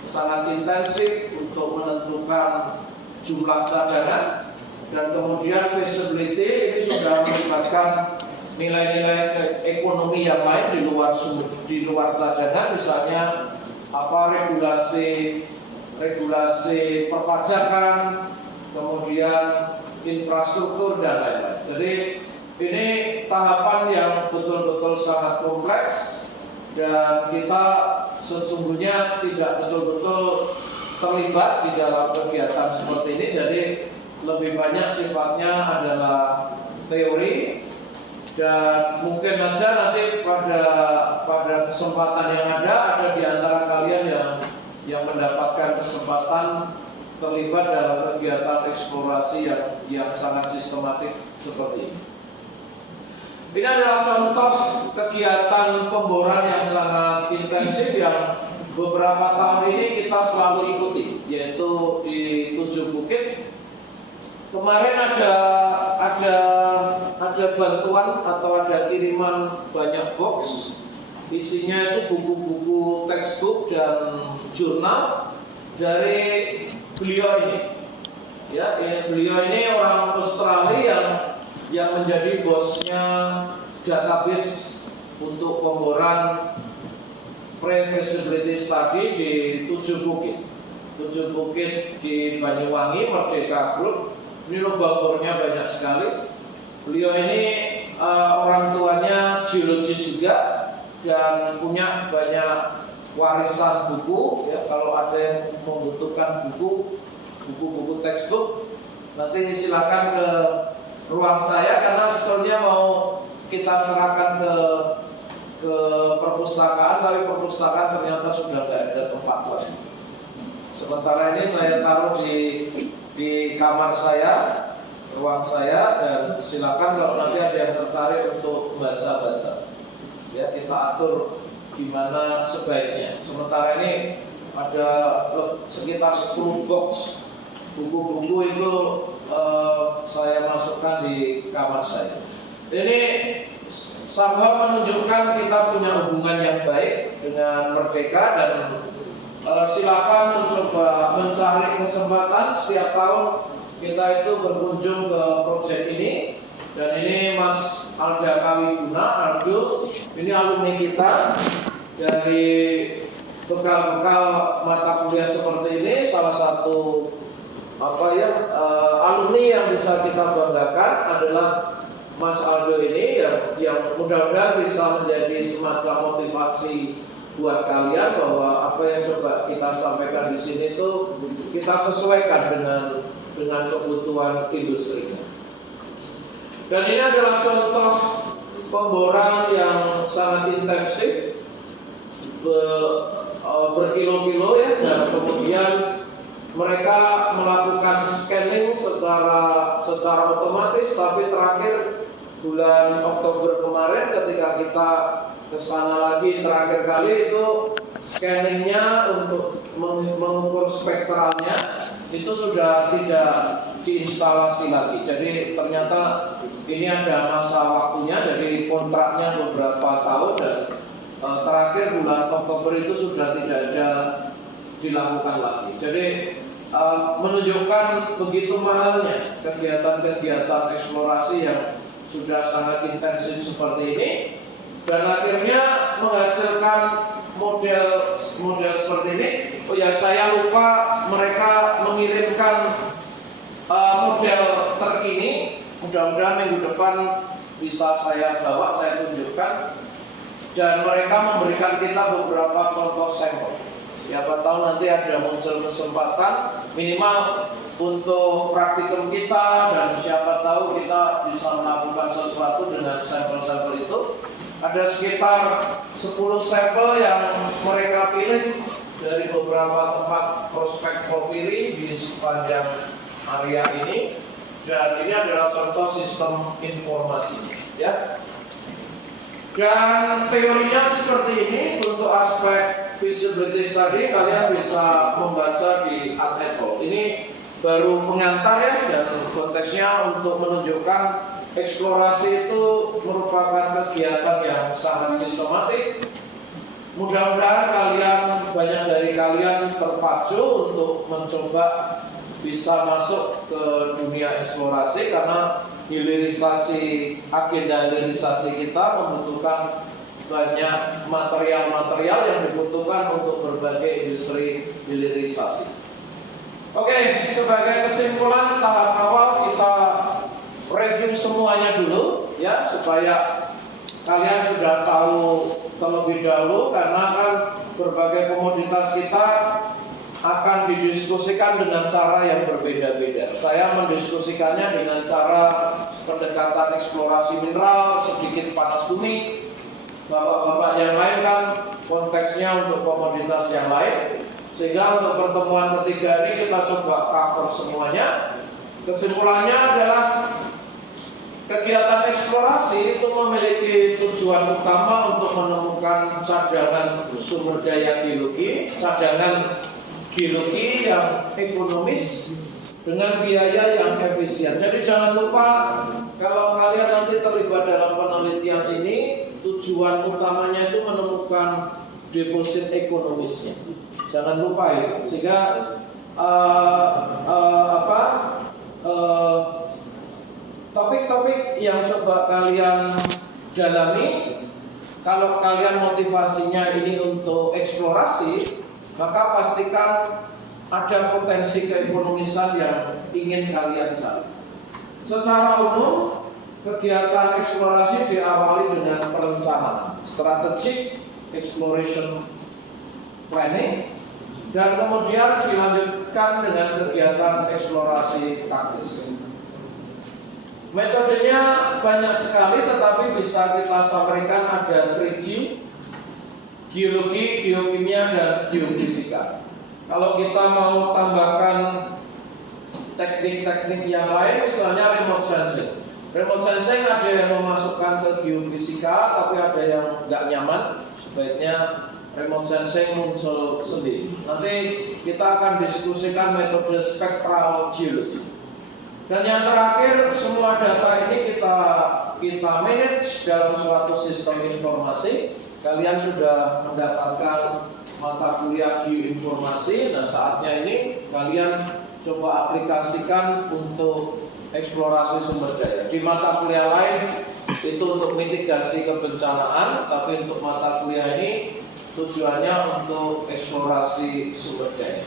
sangat intensif untuk menentukan jumlah cadangan. Dan kemudian feasibility ini sudah melibatkan nilai-nilai ekonomi yang lain di luar cadangan, misalnya regulasi perpajakan, kemudian infrastruktur dan lain-lain. Jadi ini tahapan yang betul-betul sangat kompleks, dan kita sesungguhnya tidak betul-betul terlibat di dalam kegiatan seperti ini. Jadi lebih banyak sifatnya adalah teori, dan mungkin saja nanti pada kesempatan yang ada di antara kalian yang mendapatkan kesempatan terlibat dalam kegiatan eksplorasi yang sangat sistematik seperti ini. Ini adalah contoh kegiatan pemboran yang sangat intensif yang beberapa tahun ini kita selalu ikuti, yaitu di Tujuh Bukit. Kemarin ada bantuan atau ada kiriman banyak box, isinya itu buku-buku textbook dan jurnal dari beliau ini. Ya, beliau ini orang Australia yang menjadi bosnya database untuk pemboran pre-feasibility study di Tujuh Bukit. Tujuh Bukit di Banyuwangi, Merdeka Group. Ini lubang bornya banyak sekali. Beliau ini orang tuanya geologis juga dan punya banyak warisan buku. Ya, kalau ada yang membutuhkan buku-buku textbook, nanti silakan ke ruang saya, karena sebetulnya mau kita serahkan ke perpustakaan, tapi perpustakaan ternyata sudah nggak ada tempat lagi. Sementara ini saya taruh di kamar saya, ruang saya, dan silakan kalau nanti ada yang tertarik untuk baca-baca. Ya, kita atur gimana sebaiknya. Sementara ini ada sekitar 10 box buku-buku itu saya masukkan di kamar saya. Ini sama menunjukkan kita punya hubungan yang baik dengan Merdeka, dan silakan mencoba mencari kesempatan. Setiap tahun kita itu berkunjung ke proyek ini, dan ini Mas Alda Kawiguna, Aldo, ini alumni kita dari bekal-bekal mata kuliah seperti ini. Salah satu alumni yang bisa kita banggakan adalah Mas Aldo ini, yang mudah-mudahan bisa menjadi semacam motivasi buat kalian bahwa apa yang coba kita sampaikan di sini itu kita sesuaikan dengan kebutuhan industri. Dan ini adalah contoh pemboran yang sangat intensif, berkilo-kilo ya, dan kemudian mereka melakukan scanning secara otomatis. Tapi terakhir bulan Oktober kemarin ketika kita kesana lagi terakhir kali, itu scanningnya untuk mengukur spektralnya itu sudah tidak diinstalasi lagi. Jadi ternyata ini ada masa waktunya, jadi kontraknya beberapa tahun, dan terakhir bulan Oktober itu sudah tidak ada dilakukan lagi. Jadi menunjukkan begitu mahalnya kegiatan-kegiatan eksplorasi yang sudah sangat intensif seperti ini. dan akhirnya menghasilkan model seperti ini. Oh ya, saya lupa mereka mengirimkan model terkini. Mudah-mudahan minggu depan bisa saya bawa, saya tunjukkan. Dan mereka memberikan kita beberapa contoh sampel. Siapa tahu nanti ada muncul kesempatan minimal untuk praktikum kita, dan siapa tahu kita bisa melakukan sesuatu dengan sampel-sampel itu. Ada sekitar 10 sampel yang mereka pilih dari beberapa tempat prospek porfiri di sepanjang area ini, dan ini adalah contoh sistem informasinya, ya. Dan teorinya seperti ini. Untuk aspek feasibility study kalian bisa membaca di artikel. Ini baru pengantar ya, dan konteksnya untuk menunjukkan eksplorasi itu merupakan kegiatan yang sangat sistematik. Mudah-mudahan banyak dari kalian terpacu untuk mencoba bisa masuk ke dunia eksplorasi, karena agenda hilirisasi kita membutuhkan banyak material-material yang dibutuhkan untuk berbagai industri hilirisasi. Oke, sebagai kesimpulan tahap awal kita review semuanya dulu ya, supaya kalian sudah tahu terlebih dahulu, karena kan berbagai komoditas kita akan didiskusikan dengan cara yang berbeda-beda. Saya mendiskusikannya dengan cara pendekatan eksplorasi mineral, sedikit panas bumi. Bapak-bapak yang lain kan konteksnya untuk komoditas yang lain. Sehingga untuk pertemuan ketiga ini kita coba cover semuanya. Kesimpulannya adalah kegiatan eksplorasi itu memiliki tujuan utama untuk menemukan cadangan sumber daya geologi, cadangan geologi yang ekonomis dengan biaya yang efisien. Jadi jangan lupa, kalau kalian nanti terlibat dalam penelitian ini, tujuan utamanya itu menemukan deposit ekonomisnya. Jangan lupa itu. Sehingga topik-topik yang coba kalian dalami, kalau kalian motivasinya ini untuk eksplorasi, maka pastikan ada potensi keekonomisan yang ingin kalian cari. Secara umum, kegiatan eksplorasi diawali dengan perencanaan, strategic exploration planning, dan kemudian dilanjutkan dengan kegiatan eksplorasi taktis. Metodenya banyak sekali, tetapi bisa kita sampaikan ada 3G, geologi, geokimia, dan geofisika. Kalau kita mau tambahkan teknik-teknik yang lain, misalnya remote sensing. Remote sensing ada yang memasukkan ke geofisika, tapi ada yang nggak nyaman. Sebaiknya remote sensing muncul sendiri. Nanti kita akan diskusikan metode spectral geology. Dan yang terakhir, semua data ini kita manage dalam suatu sistem informasi. Kalian sudah mendapatkan mata kuliah geoinformasi. Nah, saatnya ini kalian coba aplikasikan untuk eksplorasi sumber daya. Di mata kuliah lain itu untuk mitigasi kebencanaan, tapi untuk mata kuliah ini tujuannya untuk eksplorasi sumber daya.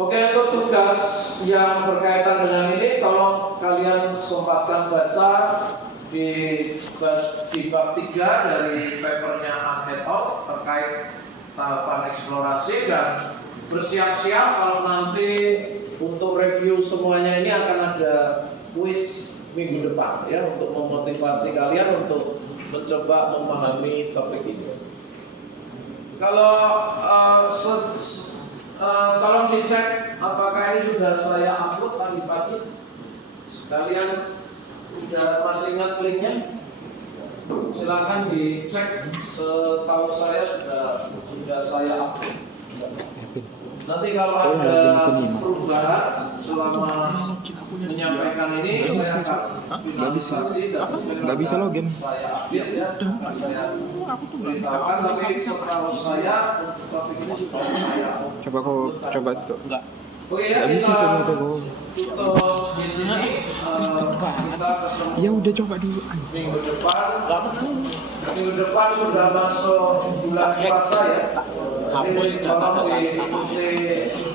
Oke, untuk tugas yang berkaitan dengan ini, tolong kalian sempatkan baca di bab 3 dari papernya Ahmed Al terkait tahapan eksplorasi, dan bersiap-siap kalau nanti untuk review semuanya ini akan ada kuis minggu depan ya, untuk memotivasi kalian untuk mencoba memahami topik ini. Kalau tolong dicek apakah ini sudah saya upload tadi pagi. Kalian sudah masih ingat linknya? Silakan dicek. Setahu saya sudah saya upload. Nanti kalau ada perubahan selama menyampaikan ini, saya akan finalisasi dan nggak bisa login. Saya update ya, saya beritahukan. Tapi setahu saya topik ini sudah saya Coba itu. enggak. Oke ya, Nggak bisa kita kayak gitu, Bro. tutup di sini. Kita ketemu Ya udah coba dulu. minggu depan sudah masuk bulan puasa ya. Jadi tolong diikuti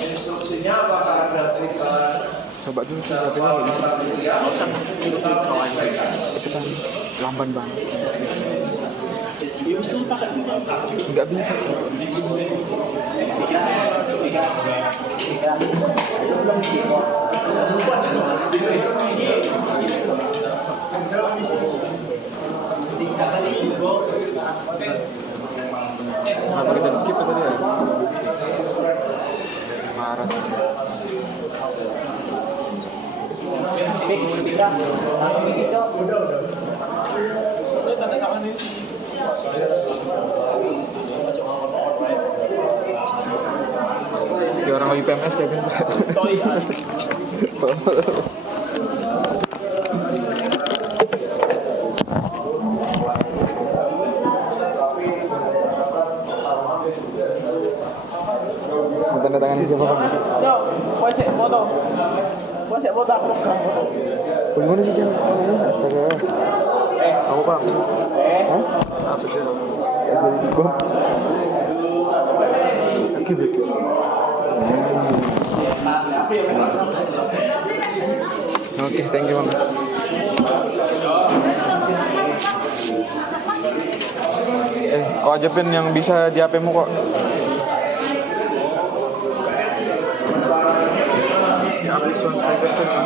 instruksinya apakah ada perubahan Coba dulu sih jadwal HP-nya nggak kita kuliah, kita menyesuaikan. bisa. Lamban banget. Nggak bisa. Kenapa kita di skip tadi ya? Marah. Kayak orang lagi PMS kayak gitu. Tanda tangan siapa Bang? Yo, posek foto. Posek foto aku. Bagaimana sih Cel? Astaga. Apa Bang? Hah? Maksudnya Bang? Ya jadi Bang. Oke, oke. Oke, thank you Bang. Kau aja pin yang bisa di HP-mu kok. Si Alison Striker tuh kan.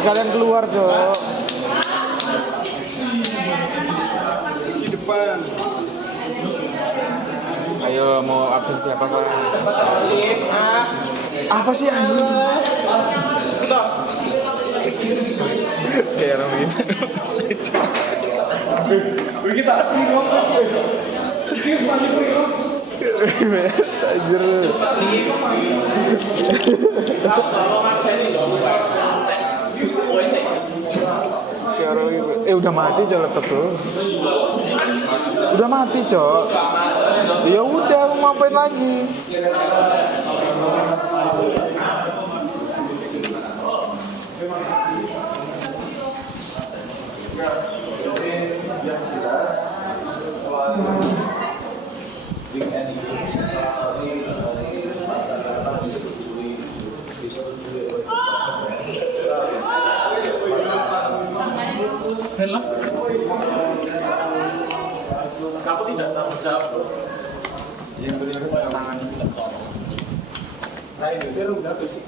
Sekalian keluar, Cok. Di depan. Ayo, mau absen siapa, Pak? Lift ah. Apa sih anjing? Kayak orang ini. Kita anjir. Kayak orang ini. Udah mati Cok laptop tuh. Udah mati Cok. Ya udah mau ngapain lagi? Jadi yang jelas weekend ini setelah hari karena disetujui oleh Kamu tidak tahu jawab. Yang benar tangan. Saya belum jatuh sih.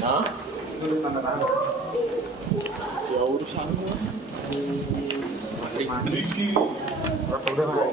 Nah, Itu tanda tangan. ya urusanmu. Udah Pak.